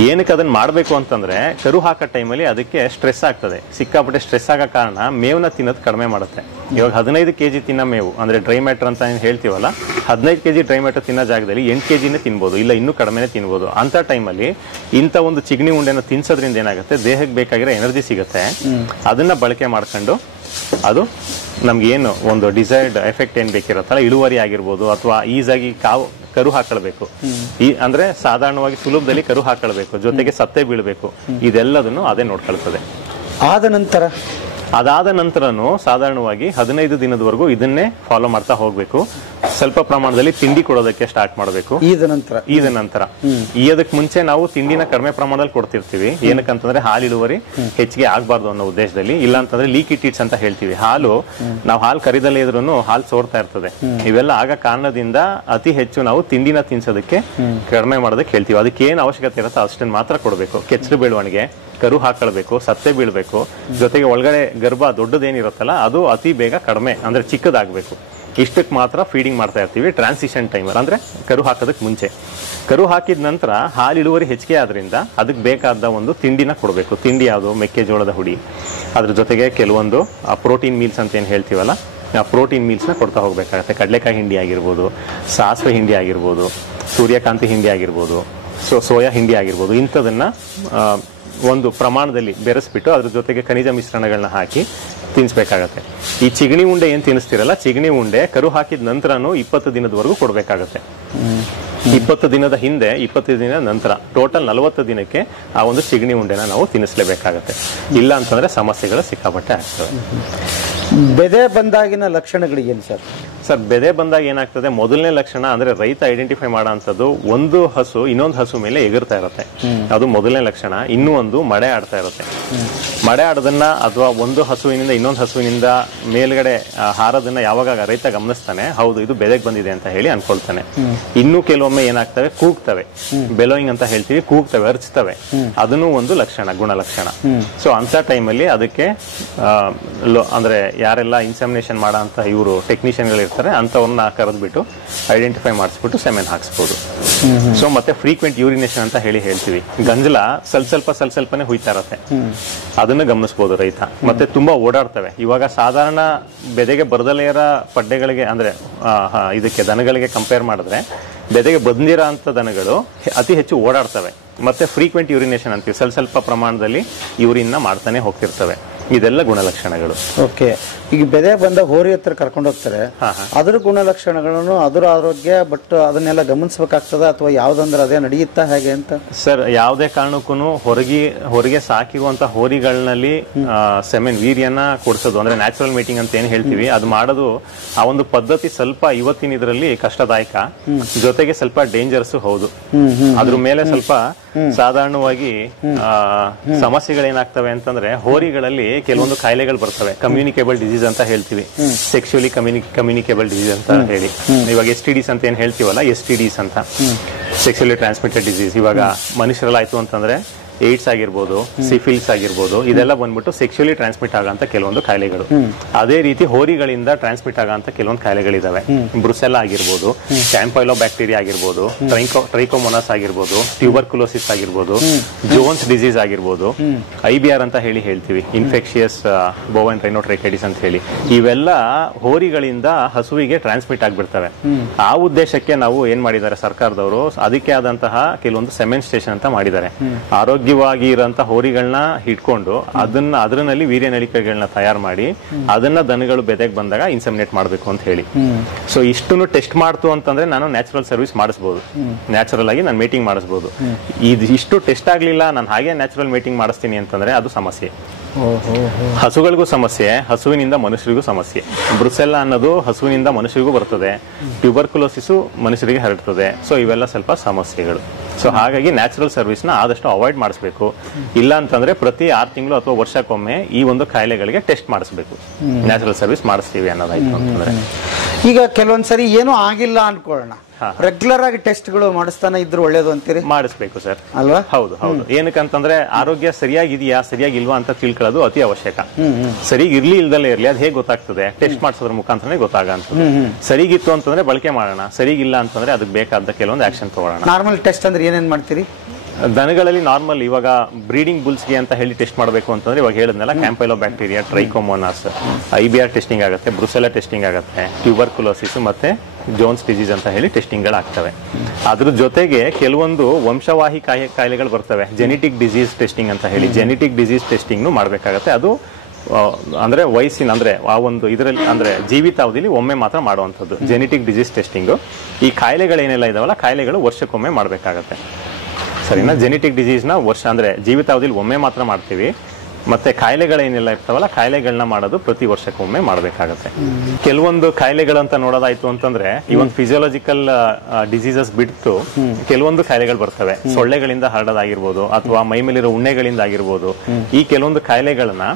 ಏನಕ್ಕೆ ಅದನ್ನ ಮಾಡ್ಬೇಕು ಅಂತಂದ್ರೆ ಕರು ಹಾಕೋ ಟೈಮಲ್ಲಿ ಅದಕ್ಕೆ ಸ್ಟ್ರೆಸ್ ಆಗ್ತದೆ. ಸಿಕ್ಕಾಪಟ್ಟೆ ಸ್ಟ್ರೆಸ್ ಆಗೋ ಕಾರಣ ಮೇವ್ನ ತಿನ್ನೋದು ಕಡಿಮೆ ಮಾಡುತ್ತೆ. ಇವಾಗ 15 kg ತಿನ್ನೋ ಮೇವು ಅಂದ್ರೆ ಡ್ರೈ ಮ್ಯಾಟರ್ ಅಂತ ಹೇಳ್ತೀವಲ್ಲ, 15 kg ಡ್ರೈ ಮ್ಯಾಟರ್ ತಿನ್ನೋ ಜಾಗದಲ್ಲಿ 8 kgನೇ ತಿನ್ಬೋದು, ಇಲ್ಲ ಇನ್ನೂ ಕಡಿಮೆನೆ ತಿನ್ಬೋದು. ಅಂತ ಟೈಮಲ್ಲಿ ಇಂಥ ಒಂದು ಚಿಗಣಿ ಉಂಡೆನ ತಿನ್ಸೋದ್ರಿಂದ ಏನಾಗುತ್ತೆ, ದೇಹಕ್ಕೆ ಬೇಕಾಗಿರೋ ಎನರ್ಜಿ ಸಿಗುತ್ತೆ, ಅದನ್ನ ಬಳಕೆ ಮಾಡ್ಕೊಂಡು ಅದು ನಮ್ಗೆ ಏನು ಒಂದು ಡಿಸೈರ್ಡ್ ಎಫೆಕ್ಟ್ ಏನ್ ಬೇಕಿರುತ್ತಲ್ಲ, ಇಳುವರಿ ಆಗಿರ್ಬೋದು ಅಥವಾ ಈಸಾಗಿ ಕರು ಹಾಕೊಳ್ಬೇಕು, ಅಂದ್ರೆ ಸಾಧಾರಣವಾಗಿ ಸುಲಭದಲ್ಲಿ ಕರು ಹಾಕೊಳ್ಬೇಕು, ಜೊತೆಗೆ ಸತ್ತೆ ಬೀಳ್ಬೇಕು, ಇದೆಲ್ಲದನ್ನು ಅದೇ ನೋಡ್ಕೊಳ್ತದೆ. ಅದಾದ ನಂತರನು ಸಾಧಾರಣವಾಗಿ 15 ದಿನದವರೆಗೂ ಇದನ್ನೇ ಫಾಲೋ ಮಾಡ್ತಾ ಹೋಗ್ಬೇಕು. ಸ್ವಲ್ಪ ಪ್ರಮಾಣದಲ್ಲಿ ತಿಂಡಿ ಕೊಡೋದಕ್ಕೆ ಸ್ಟಾರ್ಟ್ ಮಾಡಬೇಕು. ಈದ ನಂತರ ಅದಕ್ಕೆ ಮುಂಚೆ ನಾವು ತಿಂಡಿನ ಕಡಿಮೆ ಪ್ರಮಾಣದಲ್ಲಿ ಕೊಡ್ತಿರ್ತೀವಿ. ಏನಕ್ಕಂತಂದ್ರೆ ಹಾಲು ಇಳುವರಿ ಹೆಚ್ಚಿಗೆ ಆಗ್ಬಾರ್ದು ಅನ್ನೋ ಉದ್ದೇಶದಲ್ಲಿ. ಇಲ್ಲ ಅಂತಂದ್ರೆ ಲೀಕ್ ಇಟ್ಸ್ ಅಂತ ಹೇಳ್ತೀವಿ. ನಾವು ಹಾಲು ಕರಿದಲ್ಲೇ ಇದ್ರೂ ಹಾಲು ಸೋರ್ತಾ ಇರ್ತದೆ. ಇವೆಲ್ಲ ಆಗ ಕಾರಣದಿಂದ ಅತಿ ಹೆಚ್ಚು ನಾವು ತಿಂಡಿನ ತಿನ್ಸೋದಕ್ಕೆ ಕಡಿಮೆ ಮಾಡೋದಕ್ಕೆ ಹೇಳ್ತೀವಿ. ಅದಕ್ಕೆ ಏನ್ ಅವಶ್ಯಕತೆ ಇರುತ್ತೋ ಅಷ್ಟನ್ನು ಮಾತ್ರ ಕೊಡಬೇಕು. ಕೆಚ್ಚಲು ಬೆಳವಣಿಗೆ, ಕರು ಹಾಕೊಳ್ಬೇಕು, ಸತ್ತೆ ಬೀಳ್ಬೇಕು, ಜೊತೆಗೆ ಒಳಗಡೆ ಗರ್ಭ ದೊಡ್ಡದೇನಿರುತ್ತಲ್ಲ ಅದು ಅತಿ ಬೇಗ ಕಡಿಮೆ ಅಂದ್ರೆ ಚಿಕ್ಕದಾಗಬೇಕು. ಇಷ್ಟಕ್ಕೆ ಮಾತ್ರ ಫೀಡಿಂಗ್ ಮಾಡ್ತಾ ಇರ್ತೀವಿ ಟ್ರಾನ್ಸಿಷನ್ ಟೈಮಲ್ಲಿ, ಅಂದ್ರೆ ಕರು ಹಾಕೋದಕ್ಕೆ ಮುಂಚೆ. ಕರು ಹಾಕಿದ ನಂತರ ಹಾಲು ಇಳುವರಿ ಹೆಚ್ಚಿಗೆ ಆದ್ರಿಂದ ಅದಕ್ಕೆ ಬೇಕಾದ ಒಂದು ತಿಂಡಿನ ಕೊಡಬೇಕು. ತಿಂಡಿ ಯಾವುದು? ಮೆಕ್ಕೆಜೋಳದ ಹುಡಿ, ಅದ್ರ ಜೊತೆಗೆ ಕೆಲವೊಂದು ಪ್ರೋಟೀನ್ ಮೀಲ್ಸ್ ಅಂತ ಏನು ಹೇಳ್ತೀವಲ್ಲ, ಆ ಪ್ರೋಟೀನ್ ಮೀಲ್ಸ್ನ ಕೊಡ್ತಾ ಹೋಗ್ಬೇಕಾಗತ್ತೆ. ಕಡಲೆಕಾಯಿ ಹಿಂಡಿ ಆಗಿರ್ಬೋದು, ಸಾಸಿವೆ ಹಿಂಡಿ ಆಗಿರ್ಬೋದು, ಸೂರ್ಯಕಾಂತಿ ಹಿಂಡಿ ಆಗಿರ್ಬೋದು, ಸೋಯಾ ಹಿಂಡಿ ಆಗಿರ್ಬೋದು, ಇಂಥದನ್ನ ಒಂದು ಪ್ರಮಾಣದಲ್ಲಿ ಬೆರೆಸ್ಬಿಟ್ಟು ಅದ್ರ ಜೊತೆಗೆ ಖನಿಜ ಮಿಶ್ರಣಗಳನ್ನ ಹಾಕಿ ತಿನ್ನಿಸ್ಬೇಕಾಗತ್ತೆ. ಈ ಚಿಗಣಿ ಉಂಡೆ ಏನ್ ತಿನ್ನಿಸ್ತಿರಲ್ಲ, ಚಿಗಣಿ ಉಂಡೆ ಕರು ಹಾಕಿದ ನಂತರನು 20 ದಿನದವರೆಗೂ ಕೊಡ್ಬೇಕಾಗತ್ತೆ. 20 ದಿನದ ಹಿಂದೆ, 20 ದಿನದ ನಂತರ, ಟೋಟಲ್ 40 ದಿನಕ್ಕೆ ಆ ಒಂದು ಚಿಗಣಿ ಉಂಡೆನ ನಾವು ತಿನ್ನಿಸ್ಲೇಬೇಕಾಗತ್ತೆ. ಇಲ್ಲ ಅಂತಂದ್ರೆ ಸಮಸ್ಯೆಗಳು ಸಿಕ್ಕಾಪಟ್ಟೆ ಆಗ್ತವೆ. ಬೆದೆ ಬಂದಾಗಿನ ಲಕ್ಷಣಗಳಿಗೇನು ಸರ್? ಸರ್, ಬೆದೆ ಬಂದಾಗ ಏನಾಗ್ತದೆ, ಮೊದಲನೇ ಲಕ್ಷಣ ಅಂದ್ರೆ ರೈತ ಐಡೆಂಟಿಫೈ ಮಾಡೋ ಅನ್ಸೋದು, ಒಂದು ಹಸು ಇನ್ನೊಂದು ಹಸು ಮೇಲೆ ಎಗರ್ತಾ ಇರುತ್ತೆ, ಅದು ಮೊದಲನೇ ಲಕ್ಷಣ. ಇನ್ನೂ ಒಂದು ಮಡೆ ಆಡ್ತಾ ಇರುತ್ತೆ. ಮಡೆ ಆಡೋದನ್ನ ಅಥವಾ ಒಂದು ಹಸುವಿನಿಂದ ಇನ್ನೊಂದು ಹಸುವಿನಿಂದ ಮೇಲ್ಗಡೆ ಹಾರೋದನ್ನ ಯಾವಾಗ ರೈತ ಗಮನಿಸ್ತಾನೆ, ಹೌದು ಇದು ಬೆದೆಗೆ ಬಂದಿದೆ ಅಂತ ಹೇಳಿ ಅನ್ಕೊಳ್ತಾನೆ. ಇನ್ನು ಕೆಲವೊಮ್ಮೆ ಏನಾಗ್ತವೆ, ಕೂಗ್ತವೆ, ಬೆಲೋಯಿಂಗ್ ಅಂತ ಹೇಳ್ತೀವಿ, ಕೂಗ್ತವೆ, ಅರ್ಚ್ತವೆ, ಅದನ್ನು ಒಂದು ಲಕ್ಷಣ, ಗುಣಲಕ್ಷಣ. ಸೊ ಅಂತ ಟೈಮಲ್ಲಿ ಅದಕ್ಕೆ ಅಂದ್ರೆ ಯಾರೆಲ್ಲ ಇನ್ಸೆಮಿನೇಷನ್ ಮಾಡೋ ಅಂತ ಇವರು ಟೆಕ್ನಿಷಿಯನ್ಗಳು ಇರ್ತಾರೆ, ಅಂತವ್ರನ್ನ ಕರೆದ್ಬಿಟ್ಟು ಐಡೆಂಟಿಫೈ ಮಾಡಿಸ್ಬಿಟ್ಟು ಸೆಮೆನ್ ಹಾಕ್ಸ್ಬೋದು. ಸೊ ಮತ್ತೆ ಫ್ರೀಕ್ವೆಂಟ್ ಯೂರಿನೇಷನ್ ಅಂತ ಹೇಳ್ತೀವಿ. ಗಂಜಲ ಸ್ವಲ್ಪನೇ ಹುಯ್ತಾ ಇರತ್ತೆ, ಅದನ್ನ ಗಮನಿಸಬಹುದು ರೈತ. ಮತ್ತೆ ತುಂಬಾ ಓಡಾಡ್ತವೆ. ಇವಾಗ ಸಾಧಾರಣ ಬೆದೆಗೆ ಬರದಲೆಯರ ಪಡ್ಡೆಗಳಿಗೆ ಅಂದ್ರೆ ಇದಕ್ಕೆ ದನಗಳಿಗೆ ಕಂಪೇರ್ ಮಾಡಿದ್ರೆ ಬೆದೆಗೆ ಬಂದಿರೋ ಅಂತ ದನಗಳು ಅತಿ ಹೆಚ್ಚು ಓಡಾಡ್ತವೆ. ಮತ್ತೆ ಫ್ರೀಕ್ವೆಂಟ್ ಯೂರಿನೇಷನ್ ಅಂತೀವಿ, ಸ್ವಲ್ಪ ಪ್ರಮಾಣದಲ್ಲಿ ಯೂರಿನ್ ಮಾಡ್ತಾನೆ ಹೋಗ್ತಿರ್ತವೆ. ಇದೆಲ್ಲ ಗುಣಲಕ್ಷಣಗಳು. ಓಕೆ, ಈಗ ಬೆದೆ ಬಂದ ಹೋರಿ ಹತ್ರ ಕರ್ಕೊಂಡು ಹೋಗ್ತಾರೆ, ಅದ್ರ ಗುಣಲಕ್ಷಣಗಳನ್ನು, ಅದರ ಆರೋಗ್ಯ, ಬಟ್ ಅದನ್ನೆಲ್ಲ ಗಮನಿಸಬೇಕಾಗ್ತದ ಅಥವಾ ಯಾವ್ದಂದ್ರೆ ಅದೇ ನಡೆಯುತ್ತಾ ಹೇಗೆ ಅಂತ? ಸರ್, ಯಾವುದೇ ಕಾರಣಕ್ಕೂ ಹೊರಗೆ ಸಾಕಿರುವಂತ ಹೋರಿಗಳಲ್ಲಿ ಸೆಮೆನ್ ವೀರ್ಯನ ಕೊಡಿಸೋದು ಅಂದ್ರೆ ನ್ಯಾಚುರಲ್ ಮೀಟಿಂಗ್ ಅಂತ ಏನ್ ಹೇಳ್ತೀವಿ, ಅದು ಮಾಡೋದು ಆ ಒಂದು ಪದ್ಧತಿ ಸ್ವಲ್ಪ ಇವತ್ತಿನ ಇದರಲ್ಲಿ ಕಷ್ಟದಾಯಕ, ಜೊತೆಗೆ ಸ್ವಲ್ಪ ಡೇಂಜರ್ಸ್ ಹೌದು. ಅದ್ರ ಮೇಲೆ ಸ್ವಲ್ಪ ಸಾಧಾರಣವಾಗಿ ಸಮಸ್ಯೆಗಳೇನಾಗ್ತವೆ ಅಂತಂದ್ರೆ, ಹೋರಿಗಳಲ್ಲಿ ಕೆಲವೊಂದು ಕಾಯಿಲೆಗಳು ಬರ್ತವೆ. ಕಮ್ಯುನಿಕೇಬಲ್ ಡಿಸೀಸ್ ಅಂತ ಹೇಳ್ತೀವಿ, ಸೆಕ್ಸುಯಲಿ ಕಮ್ಯುನಿಕೇಬಲ್ ಡಿಸೀಸ್ ಅಂತ ಹೇಳಿ. ಇವಾಗ STDs ಅಂತ ಏನ್ ಹೇಳ್ತೀವಲ್ಲ, STDs ಅಂತ, ಸೆಕ್ಸುಯಲಿ ಟ್ರಾನ್ಸ್ಮಿಟೆಡ್ ಡಿಸೀಸ್. ಇವಾಗ ಮನುಷ್ಯರಲ್ಲಿ ಆಯ್ತು ಅಂತಂದ್ರೆ ಏಡ್ಸ್ ಆಗಿರ್ಬೋದು, ಸಿಫಿಲ್ಸ್ ಆಗಿರ್ಬೋದು, ಇದೆಲ್ಲ ಬಂದ್ಬಿಟ್ಟು ಸೆಕ್ಸುಯಲಿ ಟ್ರಾನ್ಸ್ಮಿಟ್ ಆಗಂತ ಕೆಲವೊಂದು ಕಾಯಿಲೆಗಳು. ಅದೇ ರೀತಿ ಹೋರಿಗಳಿಂದ ಟ್ರಾನ್ಸ್ಮಿಟ್ ಆಗಂತ ಕೆಲವೊಂದು ಕಾಯಿಲೆಗಳಿದಾವೆ. ಬ್ರುಸೆಲ್ಲಾ ಆಗಿರ್ಬೋದು, ಕ್ಯಾಂಪೈಲೋ ಬ್ಯಾಕ್ಟೀರಿಯಾ ಆಗಿರ್ಬೋದು, ಟ್ರೈಕೋಮೊನಾಸ್ ಆಗಿರ್ಬೋದು, ಟ್ಯೂಬರ್ಕುಲೋಸಿಸ್ ಆಗಿರ್ಬೋದು, ಜೋನ್ಸ್ ಡಿಸೀಸ್ ಆಗಿರ್ಬೋದು, IBR ಅಂತ ಹೇಳ್ತೀವಿ, ಇನ್ಫೆಕ್ಷಿಯಸ್ ಬೋವೈನ್ ರೈನೋಟ್ರೈಕೈಟಿಸ್ ಅಂತ ಹೇಳಿ. ಇವೆಲ್ಲ ಹೋರಿಗಳಿಂದ ಹಸುವಿಗೆ ಟ್ರಾನ್ಸ್ಮಿಟ್ ಆಗ್ಬಿಡ್ತವೆ. ಆ ಉದ್ದೇಶಕ್ಕೆ ನಾವು ಏನ್ ಮಾಡಿದ್ದಾರೆ ಸರ್ಕಾರದವರು, ಅದಕ್ಕೆ ಆದಂತಹ ಕೆಲವೊಂದು ಸೆಮೆನ್ ಸ್ಟೇಷನ್ ಅಂತ ಮಾಡಿದ್ದಾರೆ. ಆರೋಗ್ಯವಾಗಿ ಇರೋಂತ ಹೋರಿಗಳನ್ನ ಹಿಡ್ಕೊಂಡು ಅದರಲ್ಲಿ ವೀರ್ಯನಳಿಕೆಗಳನ್ನ ತಯಾರು ಮಾಡಿ ಅದನ್ನ ದನಗಳು ಬೆದೆಗೆ ಬಂದಾಗ ಇನ್ಸೆಮಿನೇಟ್ ಮಾಡಬೇಕು ಅಂತ ಹೇಳಿ. ಸೊ ಇಷ್ಟನ್ನು ಟೆಸ್ಟ್ ಮಾಡ್ತು ಅಂತಂದ್ರೆ ನಾನು ನ್ಯಾಚುರಲ್ ಸರ್ವಿಸ್ ಮಾಡಿಸಬಹುದು, ನ್ಯಾಚುರಲ್ ಆಗಿ ನಾನು ಮೀಟಿಂಗ್ ಮಾಡಿಸಬಹುದು. ಇಷ್ಟು ಟೆಸ್ಟ್ ಆಗ್ಲಿಲ್ಲ, ನಾನು ಹಾಗೆ ನ್ಯಾಚುರಲ್ ಮೀಟಿಂಗ್ ಮಾಡಿಸ್ತೀನಿ ಅಂತಂದ್ರೆ ಅದು ಸಮಸ್ಯೆ. ಹಸುಗಳಿಗೂ ಸಮಸ್ಯೆ, ಹಸುವಿನಿಂದ ಮನುಷ್ಯರಿಗೂ ಸಮಸ್ಯೆ. ಬ್ರುಸೆಲ್ಲಾ ಅನ್ನೋದು ಹಸುವಿನಿಂದ ಮನುಷ್ಯರಿಗೂ ಬರ್ತದೆ, ಟ್ಯೂಬರ್ಕುಲೋಸಿಸ್ ಮನುಷ್ಯರಿಗೆ ಹರಡ್ತದೆ. ಸೊ ಇವೆಲ್ಲ ಸ್ವಲ್ಪ ಸಮಸ್ಯೆಗಳು. ಸೊ ಹಾಗಾಗಿ ನ್ಯಾಚುರಲ್ ಸರ್ವಿಸ್ ನ ಆದಷ್ಟು ಅವಾಯ್ಡ್ ಮಾಡಿಸಬೇಕು. ಇಲ್ಲ ಅಂತಂದ್ರೆ ಪ್ರತಿ 6 ತಿಂಗಳು ಅಥವಾ ವರ್ಷಕ್ಕೊಮ್ಮೆ ಈ ಒಂದು ಕಾಯಿಲೆಗಳಿಗೆ ಟೆಸ್ಟ್ ಮಾಡಿಸಬೇಕು. ನ್ಯಾಚುರಲ್ ಸರ್ವಿಸ್ ಮಾಡಿಸ್ತೀವಿ ಅನ್ನೋದಾಯ್ತು ಅಂತಂದ್ರೆ. ಈಗ ಕೆಲವೊಂದ್ಸರಿ ಏನೂ ಆಗಿಲ್ಲ ಅನ್ಕೊಳ್ಳೋಣ, ರೆಗ್ಯುಲರ್ ಆಗಿ ಟೆಸ್ಟ್ಗಳು ಮಾಡಿಸ್ತಾನೆ ಇದ್ರು ಒಳ್ಳೇದು ಅಂತೀರಿ? ಮಾಡಿಸ್ಬೇಕು ಸರ್, ಅಲ್ವಾ? ಹೌದು. ಏನಕ್ಕಂತಂದ್ರೆ ಆರೋಗ್ಯ ಸರಿಯಾಗಿದೆಯಾ ಸರಿಯಾಗಿಲ್ವಾ ಅಂತ ತಿಳ್ಕೊಳ್ಳೋದು ಅತಿ ಅವಶ್ಯಕ. ಸರಿಯಾಗಿ ಇರ್ಲಿ ಇಲ್ದಲ್ಲೇ ಇರ್ಲಿ ಅದು ಹೇಗೆ ಗೊತ್ತಾಗ್ತದೆ? ಟೆಸ್ಟ್ ಮಾಡಿಸೋದ್ರ ಮುಖಾಂತರನೇ ಗೊತ್ತಾಗಂತದ್ದು. ಸರಿಗಿತ್ತು ಅಂತಂದ್ರೆ ಬಳಕೆ ಮಾಡೋಣ, ಸರಿಗಿಲ್ಲ ಅಂತಂದ್ರೆ ಅದಕ್ಕೆ ಬೇಕಾದ ಕೆಲವೊಂದು ಆಕ್ಷನ್ ತಗೊಳ್ಳೋಣ. ನಾರ್ಮಲ್ ಟೆಸ್ಟ್ ಅಂದ್ರೆ ಏನೇನ್ ಮಾಡ್ತೀರಿ? ದನಗಳಲ್ಲಿ ನಾರ್ಮಲ್ ಇವಾಗ ಬ್ರೀಡಿಂಗ್ ಬುಲ್ಸ್ಗೆ ಅಂತ ಹೇಳಿ ಟೆಸ್ಟ್ ಮಾಡಬೇಕು ಅಂತಂದ್ರೆ ಇವಾಗ ಹೇಳಿದ್ನಲ್ಲ ಕ್ಯಾಂಪೈಲೋಬ್ಯಾಕ್ಟೀರಿಯಾ, ಟ್ರೈಕೋಮೋನಾಸ್, IBR ಟೆಸ್ಟಿಂಗ್ ಆಗುತ್ತೆ, ಬ್ರುಸೆಲ್ಲಾ ಟೆಸ್ಟಿಂಗ್ ಆಗುತ್ತೆ, ಟ್ಯೂಬರ್ಕುಲೋಸಿಸ್ ಮತ್ತೆ ಜೋನ್ಸ್ ಡಿಸೀಸ್ ಅಂತ ಹೇಳಿ ಟೆಸ್ಟಿಂಗ್ಗಳಾಗ್ತವೆ. ಅದ್ರ ಜೊತೆಗೆ ಕೆಲವೊಂದು ವಂಶವಾಹಿ ಕಾಯಿಲೆಗಳು ಬರ್ತವೆ, ಜೆನೆಟಿಕ್ ಡಿಸೀಸ್ ಟೆಸ್ಟಿಂಗ್ ಅಂತ ಹೇಳಿ ಜೆನೆಟಿಕ್ ಡಿಸೀಸ್ ಟೆಸ್ಟಿಂಗ್ನು ಮಾಡಬೇಕಾಗತ್ತೆ. ಅದು ಅಂದ್ರೆ ವಯಸ್ಸಿನ ಅಂದ್ರೆ ಆ ಒಂದು ಇದರಲ್ಲಿ ಅಂದ್ರೆ ಜೀವಿತಾವಧಿಲಿ ಒಮ್ಮೆ ಮಾತ್ರ ಮಾಡುವಂಥದ್ದು ಜೆನೆಟಿಕ್ ಡಿಸೀಸ್ ಟೆಸ್ಟಿಂಗು. ಈ ಕಾಯಿಲೆಗಳೇನೆಲ್ಲ ಇದಾವಲ್ಲ ಕಾಯಿಲೆಗಳು ವರ್ಷಕ್ಕೊಮ್ಮೆ ಮಾಡಬೇಕಾಗತ್ತೆ. ಸರಿನಾ? ಜೆನೆಟಿಕ್ ಡಿಸೀಸ್ನ ವರ್ಷ ಅಂದ್ರೆ ಜೀವಿತಾವಧಿಲಿ ಒಮ್ಮೆ ಮಾತ್ರ ಮಾಡ್ತೀವಿ. ಮತ್ತೆ ಕಾಯಿಲೆಗಳೇನೆಲ್ಲ ಇರ್ತಾವಲ್ಲ ಕಾಯಿಲೆಗಳನ್ನ ಮಾಡೋದು ಪ್ರತಿ ವರ್ಷಕ್ಕೊಮ್ಮೆ ಮಾಡಬೇಕಾಗತ್ತೆ. ಕೆಲವೊಂದು ಕಾಯಿಲೆಗಳು ಅಂತ ನೋಡೋದಾಯ್ತು ಅಂತಂದ್ರೆ ಈ ಒಂದು ಫಿಸಿಯೋಲಾಜಿಕಲ್ ಡಿಸೀಸಸ್ ಬಿಟ್ಟು ಕೆಲವೊಂದು ಕಾಯಿಲೆಗಳು ಬರ್ತವೆ. ಸೊಳ್ಳೆಗಳಿಂದ ಹರಡೋದಾಗಿರ್ಬೋದು ಅಥವಾ ಮೈ ಮೇಲಿರೋ ಉಣ್ಣೆಗಳಿಂದ ಆಗಿರ್ಬೋದು. ಈ ಕೆಲವೊಂದು ಕಾಯಿಲೆಗಳನ್ನ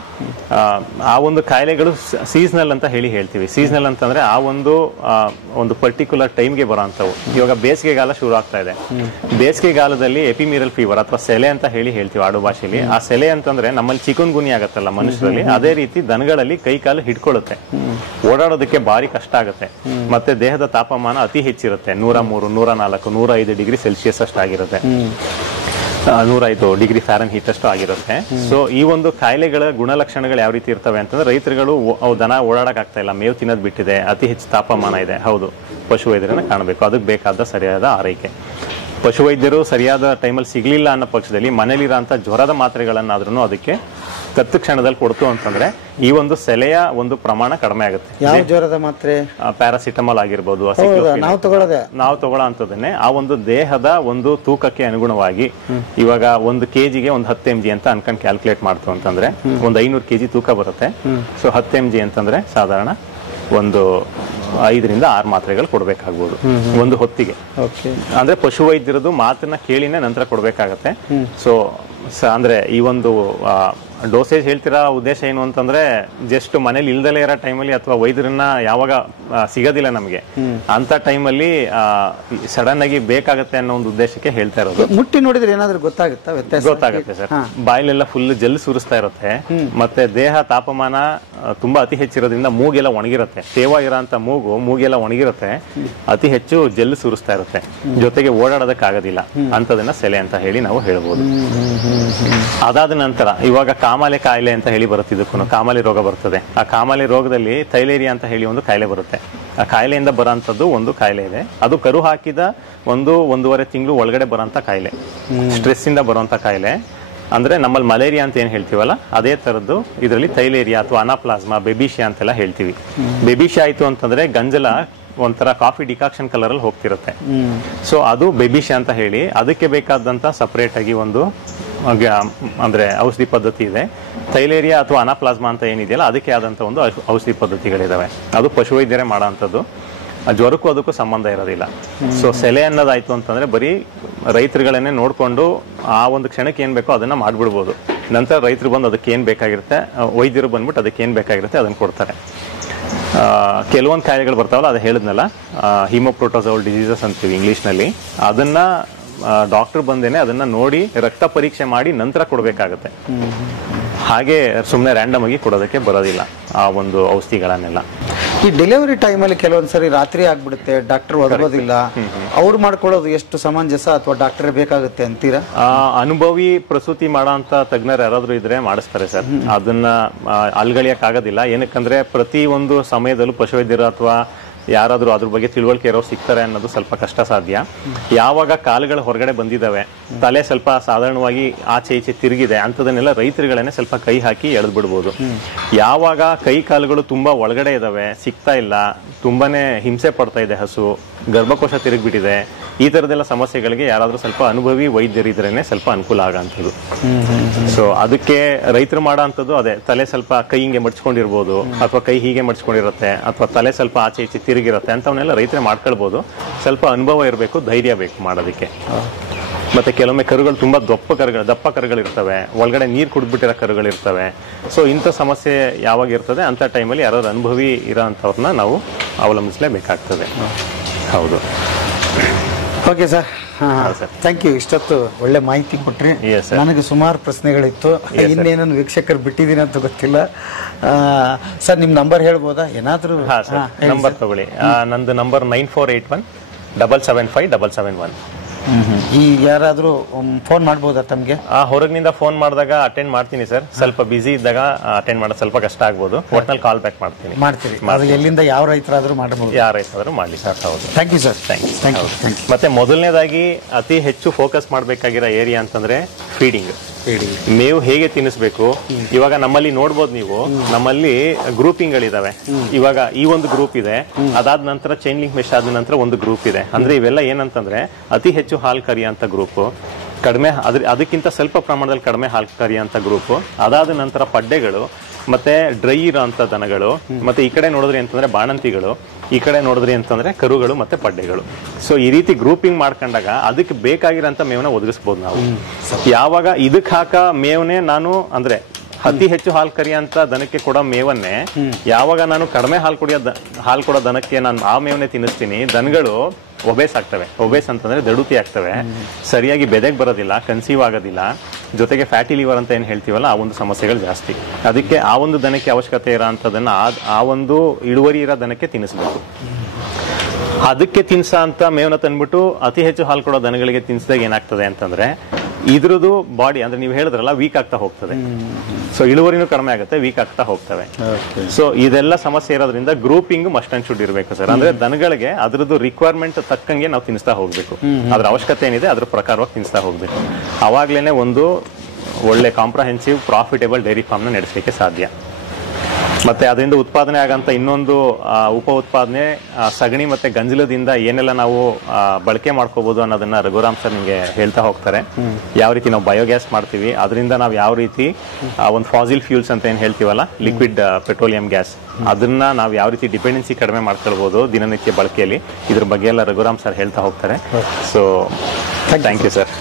ಆ ಒಂದು ಕಾಯಿಲೆಗಳು ಸೀಸನಲ್ ಅಂತ ಹೇಳ್ತೀವಿ. ಸೀಸನಲ್ ಅಂತಂದ್ರೆ ಆ ಒಂದು ಪರ್ಟಿಕ್ಯುಲರ್ ಟೈಮ್ಗೆ ಬರೋಂಥವು. ಇವಾಗ ಬೇಸಿಗೆಗಾಲ ಶುರು ಆಗ್ತಾ ಇದೆ. ಬೇಸಿಗೆಗಾಲದಲ್ಲಿ ಎಪಿಮೀರಲ್ ಫೀವರ್ ಅಥವಾ ಸೆಲೆ ಅಂತ ಹೇಳ್ತೀವಿ ಆಡು ಭಾಷೆಯಲ್ಲಿ. ಆ ಸೆಲೆ ಅಂತಂದ್ರೆ ನಮ್ಮಲ್ಲಿ ಚಿಕನ್ಗುನಿ ಆಗತ್ತಲ್ಲ ಮನುಷ್ಯರಲ್ಲಿ, ಅದೇ ರೀತಿ ದನಗಳಲ್ಲಿ ಕೈ ಕಾಲು ಹಿಡ್ಕೊಳ್ಳುತ್ತೆ. ಓಡಾಡೋದಕ್ಕೆ ಭಾರಿ ಕಷ್ಟ ಆಗುತ್ತೆ. ಮತ್ತೆ ದೇಹದ ತಾಪಮಾನ ಅತಿ ಹೆಚ್ಚಿರುತ್ತೆ. 103, 104, 105 ಡಿಗ್ರಿ ಸೆಲ್ಸಿಯಸ್ ಅಷ್ಟಾಗಿರುತ್ತೆ. 105 ಡಿಗ್ರಿ ಫ್ಯಾರನ್ಹೀಟ್ ಅಷ್ಟು ಆಗಿರುತ್ತೆ. ಸೊ ಈ ಒಂದು ಕಾಯಿಲೆಗಳ ಗುಣಲಕ್ಷಣಗಳು ಯಾವ ರೀತಿ ಇರ್ತವೆ ಅಂತಂದ್ರೆ ರೈತರುಗಳು ಅವು ದನ ಓಡಾಡಕ್ ಆಗ್ತಾ ಇಲ್ಲ, ಮೇವು ತಿನ್ನೋದು ಬಿಟ್ಟಿದೆ, ಅತಿ ಹೆಚ್ಚು ತಾಪಮಾನ ಇದೆ. ಹೌದು, ಪಶುವೈದ್ಯರನ್ನ ಕಾಣಬೇಕು. ಅದಕ್ಕೆ ಬೇಕಾದ ಸರಿಯಾದ ಆರೈಕೆ. ಪಶುವೈದ್ಯರು ಸರಿಯಾದ ಟೈಮಲ್ಲಿ ಸಿಗ್ಲಿಲ್ಲ ಅನ್ನೋ ಪಕ್ಷದಲ್ಲಿ ಮನೇಲಿರೋಂಥ ಜ್ವರದ ಮಾತ್ರೆಗಳನ್ನಾದ್ರೂ ಅದಕ್ಕೆ ತತ್ತು ಕ್ಷಣದಲ್ಲಿ ಕೊಡ್ತು ಅಂತಂದ್ರೆ ಈ ಒಂದು ಸೆಲೆಯ ಒಂದು ಪ್ರಮಾಣ ಕಡಿಮೆ ಆಗುತ್ತೆ. ಯಾವ ಜ್ವರದ ಮಾತ್ರೆ? ಪ್ಯಾರಾಸಿಟಮಾಲ್ ಆಗಿರ್ಬೋದು, ನಾವು ತಗೊಳ್ಳೋ ಅಂತದನ್ನೇ ಆ ಒಂದು ದೇಹದ ಒಂದು ತೂಕಕ್ಕೆ ಅನುಗುಣವಾಗಿ ಇವಾಗ 1 kgಗೆ ಒಂದು 10 mg ಅಂತ ಅನ್ಕೊಂಡ್ ಕ್ಯಾಲ್ಕುಲೇಟ್ ಮಾಡ್ತು ಅಂತಂದ್ರೆ ಒಂದು 500 kg ತೂಕ ಬರುತ್ತೆ. ಸೊ 10 mg ಅಂತಂದ್ರೆ ಸಾಧಾರಣ ಒಂದು 5 ರಿಂದ 6 ಮಾತ್ರೆಗಳು ಕೊಡ್ಬೇಕಾಗ್ಬೋದು ಒಂದು ಹೊತ್ತಿಗೆ. ಅಂದ್ರೆ ಪಶುವೈದ್ಯರದು ಮಾತನ್ನ ಕೇಳಿನೇ ನಂತರ ಕೊಡ್ಬೇಕಾಗತ್ತೆ. ಸೊ ಅಂದ್ರೆ ಈ ಒಂದು ಡೋಸೇಜ್ ಹೇಳ್ತಿರೋ ಉದ್ದೇಶ ಏನು ಅಂತಂದ್ರೆ ಜಸ್ಟ್ ಮನೇಲಿ ಇಲ್ದಲೇ ಇರೋ ಟೈಮಲ್ಲಿ ಅಥವಾ ವೈದ್ಯರನ್ನ ಯಾವಾಗ ಸಿಗೋದಿಲ್ಲ ನಮ್ಗೆ ಅಂತ ಟೈಮಲ್ಲಿ ಸಡನ್ ಆಗಿ ಬೇಕಾಗತ್ತೆ ಅನ್ನೋ ಒಂದು ಉದ್ದೇಶಕ್ಕೆ ಹೇಳ್ತಾ ಇರೋದು. ಮುಟ್ಟಿ ನೋಡಿದ್ರೆ ಏನಾದ್ರೂ ಗೊತ್ತಾಗುತ್ತೆ ಸರ್. ಬಾಯಿಲೆಲ್ಲ ಫುಲ್ ಜೆಲ್ ಸುರಿಸ್ತಾ ಇರುತ್ತೆ. ಮತ್ತೆ ದೇಹ ತಾಪಮಾನ ತುಂಬಾ ಅತಿ ಹೆಚ್ಚಿರೋದ್ರಿಂದ ಮೂಗೆಲ್ಲ ಒಣಗಿರುತ್ತೆ. ತೇವ ಇರೋಂತ ಮೂಗೆಲ್ಲ ಒಣಗಿರುತ್ತೆ. ಅತಿ ಹೆಚ್ಚು ಜೆಲ್ ಸುರಿಸ್ತಾ ಇರುತ್ತೆ. ಜೊತೆಗೆ ಓಡಾಡೋದಕ್ಕಾಗೋದಿಲ್ಲ. ಅಂತದನ್ನ ಸೆಲೆ ಅಂತ ಹೇಳಿ ನಾವು ಹೇಳ್ಬೋದು. ಅದಾದ ನಂತರ ಇವಾಗ ಕಾಮಾಲೆ ಕಾಯಿಲೆ ಅಂತ ಹೇಳಿ ಬರುತ್ತೆ. ಇದಕ್ಕೂ ಕಾಮಾಲೆ ರೋಗ ಬರ್ತದೆ. ಆ ಕಾಮಾಲೆ ರೋಗದಲ್ಲಿ ಥೈಲೇರಿಯಾ ಅಂತ ಹೇಳಿ ಒಂದು ಕಾಯಿಲೆ ಬರುತ್ತೆ. ಆ ಕಾಯಿಲೆಯಿಂದ ಬರೋಂಥದ್ದು ಒಂದು ಕಾಯಿಲೆ ಇದೆ. ಅದು ಕರು ಹಾಕಿದ 1-1.5 ತಿಂಗಳು ಒಳಗಡೆ ಬರೋಂಥ ಕಾಯಿಲೆ. ಸ್ಟ್ರೆಸ್ ಇಂದ ಬರುವಂತ ಕಾಯಿಲೆ. ಅಂದ್ರೆ ನಮ್ಮಲ್ಲಿ ಮಲೇರಿಯಾ ಅಂತ ಏನ್ ಹೇಳ್ತೀವಲ್ಲ ಅದೇ ತರದ್ದು ಇದರಲ್ಲಿ ಥೈಲೇರಿಯಾ ಅಥವಾ ಅನಾಪ್ಲಾಸ್ಮಾ, ಬೆಬಿಷಿಯಾ ಅಂತೆಲ್ಲ ಹೇಳ್ತೀವಿ. ಬೆಬಿಷಿಯಾ ಆಯ್ತು ಅಂತಂದ್ರೆ ಗಂಜಲ ಒಂಥರ ಕಾಫಿ ಡಿಕಾಕ್ಷನ್ ಕಲರ್ ಅಲ್ಲಿ ಹೋಗ್ತಿರುತ್ತೆ. ಸೊ ಅದು ಬೆಬಿಷಿಯಾ ಅಂತ ಹೇಳಿ ಅದಕ್ಕೆ ಬೇಕಾದಂತ ಸಪರೇಟ್ ಆಗಿ ಒಂದು ಅಂದ್ರೆ ಔಷಧಿ ಪದ್ಧತಿ ಇದೆ. ಥೈಲೇರಿಯಾ ಅಥವಾ ಅನಾಪ್ಲಾಸ್ಮಾ ಅಂತ ಏನಿದೆಯಲ್ಲ ಅದಕ್ಕೆ ಆದಂತ ಒಂದು ಔಷಧಿ ಪದ್ಧತಿಗಳಿದಾವೆ. ಅದು ಪಶುವೈದ್ಯರೇ ಮಾಡೋ ಅಂಥದ್ದು. ಜ್ವರಕ್ಕೂ ಅದಕ್ಕೂ ಸಂಬಂಧ ಇರೋದಿಲ್ಲ. ಸೊ ಸೆಲೆ ಅನ್ನೋದಾಯ್ತು ಅಂತಂದ್ರೆ ಬರೀ ರೈತರುಗಳನ್ನೇ ನೋಡ್ಕೊಂಡು ಆ ಒಂದು ಕ್ಷಣಕ್ಕೆ ಏನ್ ಬೇಕೋ ಅದನ್ನ ಮಾಡ್ಬಿಡ್ಬೋದು. ನಂತರ ರೈತರು ಬಂದು ಅದಕ್ಕೆ ಏನ್ ಬೇಕಾಗಿರುತ್ತೆ, ವೈದ್ಯರು ಬಂದ್ಬಿಟ್ಟು ಅದಕ್ಕೆ ಏನ್ ಬೇಕಾಗಿರುತ್ತೆ ಅದನ್ನ ಕೊಡ್ತಾರೆ. ಕೆಲವೊಂದು ಕಾಯಿಲೆಗಳು ಬರ್ತಾವಲ್ಲ ಅದು ಹೇಳಿದ್ನಲ್ಲ, ಹಿಮೋಪ್ರೋಟೋಸೋಲ್ ಡಿಸೀಸಸ್ ಅಂತೀವಿ ಇಂಗ್ಲಿಷ್ನಲ್ಲಿ. ಅದನ್ನ ಡಾಕ್ಟರ್ ಬಂದೇನೆ ಅದನ್ನ ನೋಡಿ ರಕ್ತ ಪರೀಕ್ಷೆ ಮಾಡಿ ನಂತರ ಕೊಡಬೇಕಾಗತ್ತೆ. ಹಾಗೆ ಸುಮ್ಮನೆ ರ್ಯಾಂಡಮ್ ಆಗಿ ಕೊಡೋದಕ್ಕೆ ಬರೋದಿಲ್ಲ ಆ ಒಂದು ಔಷಧಿಗಳನ್ನೆಲ್ಲ. ಈ ಡೆಲಿವರಿ ಟೈಮಲ್ಲಿ ಕೆಲವೊಂದ್ಸರಿ ರಾತ್ರಿ ಆಗ್ಬಿಡುತ್ತೆ, ಡಾಕ್ಟರ್ ಒದಗೋದಿಲ್ಲ. ಅವ್ರು ಮಾಡ್ಕೊಳ್ಳೋದು ಎಷ್ಟು ಸಮಂಜಸ ಅಥವಾ ಡಾಕ್ಟರ್ ಬೇಕಾಗುತ್ತೆ ಅಂತೀರಾ? ಅನುಭವಿ ಪ್ರಸೂತಿ ಮಾಡೋಂತ ತಜ್ಞರು ಯಾರಾದ್ರೂ ಇದ್ರೆ ಮಾಡಿಸ್ತಾರೆ ಸರ್. ಅದನ್ನ ಅಲ್ಗಳಿಯಕ್ ಆಗೋದಿಲ್ಲ. ಏನಕ್ಕಂದ್ರೆ ಪ್ರತಿ ಒಂದು ಸಮಯದಲ್ಲೂ ಪಶುವೈದ್ಯರು ಅಥವಾ ಯಾರಾದ್ರೂ ಅದ್ರ ಬಗ್ಗೆ ತಿಳುವಳಿಕೆ ಇರೋರು ಸಿಗ್ತಾರೆ ಅನ್ನೋದು ಸ್ವಲ್ಪ ಕಷ್ಟ ಸಾಧ್ಯ. ಯಾವಾಗ ಕಾಲುಗಳು ಹೊರಗಡೆ ಬಂದಿದ್ದಾವೆ, ತಲೆ ಸ್ವಲ್ಪ ಸಾಧಾರಣವಾಗಿ ಆಚೆ ಈಚೆ ತಿರುಗಿದೆ ಅಂತದನ್ನೆಲ್ಲ ರೈತರುಗಳನ್ನೇ ಸ್ವಲ್ಪ ಕೈ ಹಾಕಿ ಎಳೆದು ಬಿಡ್ಬೋದು. ಯಾವಾಗ ಕೈ ಕಾಲುಗಳು ತುಂಬಾ ಒಳಗಡೆ ಇದಾವೆ, ಸಿಗ್ತಾ ಇಲ್ಲ, ತುಂಬಾನೇ ಹಿಂಸೆ ಪಡ್ತಾ ಇದೆ ಹಸು, ಗರ್ಭಕೋಶ ತಿರುಗಿಬಿಟ್ಟಿದೆ, ಈ ತರದೆಲ್ಲ ಸಮಸ್ಯೆಗಳಿಗೆ ಯಾರಾದ್ರೂ ಸ್ವಲ್ಪ ಅನುಭವಿ ವೈದ್ಯರಿದ್ರೇನೆ ಸ್ವಲ್ಪ ಅನುಕೂಲ ಆಗಂಥದ್ದು. ಸೊ ಅದಕ್ಕೆ ರೈತರು ಮಾಡೋ ಅಂಥದ್ದು ಅದೇ, ತಲೆ ಸ್ವಲ್ಪ ಕೈ ಹಿಂಗೆ ಮಡ್ಚ್ಕೊಂಡಿರ್ಬೋದು ಅಥವಾ ಕೈ ಹೀಗೆ ಮಡ್ಚ್ಕೊಂಡಿರುತ್ತೆ ಅಥವಾ ತಲೆ ಸ್ವಲ್ಪ ಆಚೆ ಈಚೆ ತಿರುಗಿರುತ್ತೆ ಅಂತವನ್ನೆಲ್ಲ ರೈತರೇ ಮಾಡ್ಕೊಳ್ಬೋದು. ಸ್ವಲ್ಪ ಅನುಭವ ಇರಬೇಕು, ಧೈರ್ಯ ಬೇಕು ಮಾಡೋದಕ್ಕೆ. ಮತ್ತೆ ಕೆಲವೊಮ್ಮೆ ಕರುಗಳು ತುಂಬಾ ದಪ್ಪ ಕರುಗಳಿರ್ತವೆ, ಒಳಗಡೆ ನೀರು ಕುಡಿದ್ಬಿಟ್ಟಿರೋ ಕರುಗಳಿರ್ತವೆ. ಸೊ ಇಂಥ ಸಮಸ್ಯೆ ಯಾವಾಗ ಇರ್ತದೆ ಅಂತ ಟೈಮಲ್ಲಿ ಯಾರಾದ್ರು ಅನುಭವಿ ಇರೋ ಅಂಥವ್ರನ್ನ ನಾವು ಅವಲಂಬಿಸಲೇಬೇಕಾಗ್ತದೆ. ಹೌದು. Okay sir, thank you. ಇಷ್ಟೊತ್ತು ಒಳ್ಳೆ ಮಾಹಿತಿ ಕೊಟ್ರಿ. ನನಗೆ ಸುಮಾರು ಪ್ರಶ್ನೆಗಳಿತ್ತು, ಇನ್ನೇನನ್ನು ವೀಕ್ಷಕರು ಬಿಟ್ಟಿದ್ದೀನಿ ಅಂತ ಗೊತ್ತಿಲ್ಲ. ಸರ್ ನಿಮ್ ನಂಬರ್ ಹೇಳ್ಬೋದಾ ಏನಾದ್ರು? ನಂಬರ್ ತಗೊಳ್ಳಿ. ನಂದು ನಂಬರ್ 9481 775 771. ಈಗ ಯಾರಾದ್ರೂ ಫೋನ್ ಮಾಡ್ಬೋದಾ ತಮ್ಗೆ? ಹೊರಗಿನಿಂದ ಫೋನ್ ಮಾಡಿದಾಗ ಅಟೆಂಡ್ ಮಾಡ್ತೀನಿ ಸರ್. ಸ್ವಲ್ಪ ಬಿಸಿ ಇದ್ದಾಗ ಅಟೆಂಡ್ ಮಾಡೋದು ಸ್ವಲ್ಪ ಕಷ್ಟ ಆಗ್ಬೋದು. ಒಟ್ನಲ್ಲಿ ಕಾಲ್ ಬ್ಯಾಕ್ ಮಾಡ್ತೀನಿ. ಮಾಡ್ತೀರಿ? ಅದು ಎಲ್ಲಿಂದ ಯಾವ ರೈತರಾದ್ರೂ ಮಾಡಬಹುದು? ಯಾವ ರೈತರಾದ್ರೂ ಮಾಡ್ಲಿ ಸರ್. ಹೌದು. Thank you sir. Thank you. ಮತ್ತೆ ಮೊದಲನೇದಾಗಿ ಅತಿ ಹೆಚ್ಚು ಫೋಕಸ್ ಮಾಡ್ಬೇಕಾಗಿರೋ ಏರಿಯಾ ಅಂತಂದ್ರೆ ಫೀಡಿಂಗ್. ಮೇವು ಹೇಗೆ ತಿನ್ನಿಸ್ಬೇಕು. ಇವಾಗ ನಮ್ಮಲ್ಲಿ ನೋಡ್ಬೋದು ನೀವು, ನಮ್ಮಲ್ಲಿ ಗ್ರೂಪಿಂಗ್ ಗಳಿದಾವೆ. ಇವಾಗ ಈ ಒಂದು ಗ್ರೂಪ್ ಇದೆ, ಅದಾದ ನಂತರ ಚೈನ್ ಲಿಂಕ್ ಮೆಶ್ ಆದ ನಂತರ ಒಂದು ಗ್ರೂಪ್ ಇದೆ. ಅಂದ್ರೆ ಇವೆಲ್ಲ ಏನಂತಂದ್ರೆ ಅತಿ ಹೆಚ್ಚು ಹಾಲು ಕರಿಯಂತ ಗ್ರೂಪ್, ಕಡಿಮೆ ಅದಕ್ಕಿಂತ ಸ್ವಲ್ಪ ಪ್ರಮಾಣದಲ್ಲಿ ಕಡಿಮೆ ಹಾಲು ಕರಿಯಂತ ಗ್ರೂಪ್, ಅದಾದ ನಂತರ ಪಡ್ಡೆಗಳು, ಮತ್ತೆ ಡ್ರೈ ಇರೋಂಥ ದನಗಳು, ಮತ್ತೆ ಈ ಕಡೆ ನೋಡಿದ್ರಿ ಅಂತಂದ್ರೆ ಬಾಣಂತಿಗಳು, ಈ ಕಡೆ ನೋಡಿದ್ರಿ ಅಂತಂದ್ರೆ ಕರುಗಳು ಮತ್ತೆ ಪಡ್ಡೆಗಳು. ಸೊ ಈ ರೀತಿ ಗ್ರೂಪಿಂಗ್ ಮಾಡ್ಕೊಂಡಾಗ ಅದಕ್ಕೆ ಬೇಕಾಗಿರೋಂಥ ಮೇವನ್ನ ಒದಗಿಸ್ಬೋದು ನಾವು. ಯಾವಾಗ ಇದಕ್ಕೆ ಹಾಕ ಮೇವನೆ ನಾನು ಅಂದ್ರೆ ಅತಿ ಹೆಚ್ಚು ಹಾಲು ಕರಿಯಂತ ದನಕ್ಕೆ ಕೊಡೋ ಮೇವನ್ನೇ ಯಾವಾಗ ನಾನು ಕಡಿಮೆ ಹಾಲು ಕೊಡೋ ದನಕ್ಕೆ ನಾನು ಆ ಮೇವನ್ನೇ ತಿನ್ನಿಸ್ತೀನಿ, ದನಗಳು ಒಬೇಸ್ ಆಗ್ತವೆ. ಒಬೇಸ್ ಅಂತಂದ್ರೆ ದಡುತಿ ಆಗ್ತವೆ, ಸರಿಯಾಗಿ ಬೆದೆಗೆ ಬರೋದಿಲ್ಲ, ಕನ್ಸೀವ್ ಆಗೋದಿಲ್ಲ, ಜೊತೆಗೆ ಫ್ಯಾಟಿ ಲಿವರ್ ಅಂತ ಏನ್ ಹೇಳ್ತೀವಲ್ಲ ಆ ಒಂದು ಸಮಸ್ಯೆಗಳು ಜಾಸ್ತಿ. ಅದಕ್ಕೆ ಆ ಒಂದು ದನಕ್ಕೆ ಅವಶ್ಯಕತೆ ಇರೋ ಅಂತದನ್ನ ಆ ಒಂದು ಇಳುವರಿ ಇರೋ ದನಕ್ಕೆ ತಿನ್ನಿಸ್ಬೇಕು. ಅದಕ್ಕೆ ತಿನ್ಸ ಅಂತ ಮೇವನ್ನ ತಂದ್ಬಿಟ್ಟು ಅತಿ ಹೆಚ್ಚು ಹಾಲು ಕೊಡೋ ದನಗಳಿಗೆ ತಿನ್ಸಿದಾಗ ಏನಾಗ್ತದೆ ಅಂತಂದ್ರೆ ಇದ್ರದ್ದು ಬಾಡಿ ಅಂದ್ರೆ ನೀವು ಹೇಳಿದ್ರಲ್ಲ ವೀಕ್ ಆಗ್ತಾ ಹೋಗ್ತದೆ. ಸೊ ಇಳುವರಿನೂ ಕಡಿಮೆ ಆಗುತ್ತೆ, ವೀಕ್ ಆಗ್ತಾ ಹೋಗ್ತವೆ. ಸೊ ಇದೆಲ್ಲ ಸಮಸ್ಯೆ ಇರೋದ್ರಿಂದ ಗ್ರೂಪಿಂಗ್ ಮಸ್ಟ್ ಅಂಡ್ ಶುಡ್ ಇರಬೇಕು ಸರ್. ಅಂದ್ರೆ ದನಗಳಿಗೆ ಅದ್ರದ್ದು ರಿಕ್ವೈರ್ಮೆಂಟ್ ತಕ್ಕಂಗೆ ನಾವು ತಿನ್ನಿಸ್ತಾ ಹೋಗ್ಬೇಕು. ಅದ್ರ ಅವಶ್ಯಕತೆ ಏನಿದೆ ಅದ್ರ ಪ್ರಕಾರವಾಗಿ ತಿನ್ನಿಸ್ತಾ ಹೋಗ್ಬೇಕು. ಅವಾಗ್ಲೇನೆ ಒಂದು ಒಳ್ಳೆ ಕಾಂಪ್ರಹೆನ್ಸಿವ್ ಪ್ರಾಫಿಟೇಬಲ್ ಡೈರಿ ಫಾರ್ಮ್ ನ ನಡೆಸಲಿಕ್ಕೆ ಸಾಧ್ಯ. ಮತ್ತೆ ಅದರಿಂದ ಉತ್ಪಾದನೆ ಆಗಂತ ಇನ್ನೊಂದು ಉಪ ಉತ್ಪಾದನೆ ಸಗಣಿ ಮತ್ತೆ ಗಂಜಲದಿಂದ ಏನೆಲ್ಲ ನಾವು ಬಳಕೆ ಮಾಡ್ಕೋಬಹುದು ಅನ್ನೋದನ್ನ ರಘುರಾಮ್ ಸರ್ ನಿಮಗೆ ಹೇಳ್ತಾ ಹೋಗ್ತಾರೆ. ಯಾವ ರೀತಿ ನಾವು ಬಯೋಗ್ಯಾಸ್ ಮಾಡ್ತೀವಿ, ಅದರಿಂದ ನಾವು ಯಾವ ರೀತಿ ಒಂದು ಫಾಸಿಲ್ ಫ್ಯೂಲ್ಸ್ ಅಂತ ಏನ್ ಹೇಳ್ತೀವಲ್ಲ, ಲಿಕ್ವಿಡ್ ಪೆಟ್ರೋಲಿಯಂ ಗ್ಯಾಸ್, ಅದನ್ನ ನಾವು ಯಾವ ರೀತಿ ಡಿಪೆಂಡೆನ್ಸಿ ಕಡಿಮೆ ಮಾಡ್ಕೊಳ್ಬಹುದು ದಿನನಿತ್ಯ ಬಳಕೆಯಲ್ಲಿ, ಇದ್ರ ಬಗ್ಗೆ ಎಲ್ಲ ರಘುರಾಮ್ ಸರ್ ಹೇಳ್ತಾ ಹೋಗ್ತಾರೆ. So thank you sir.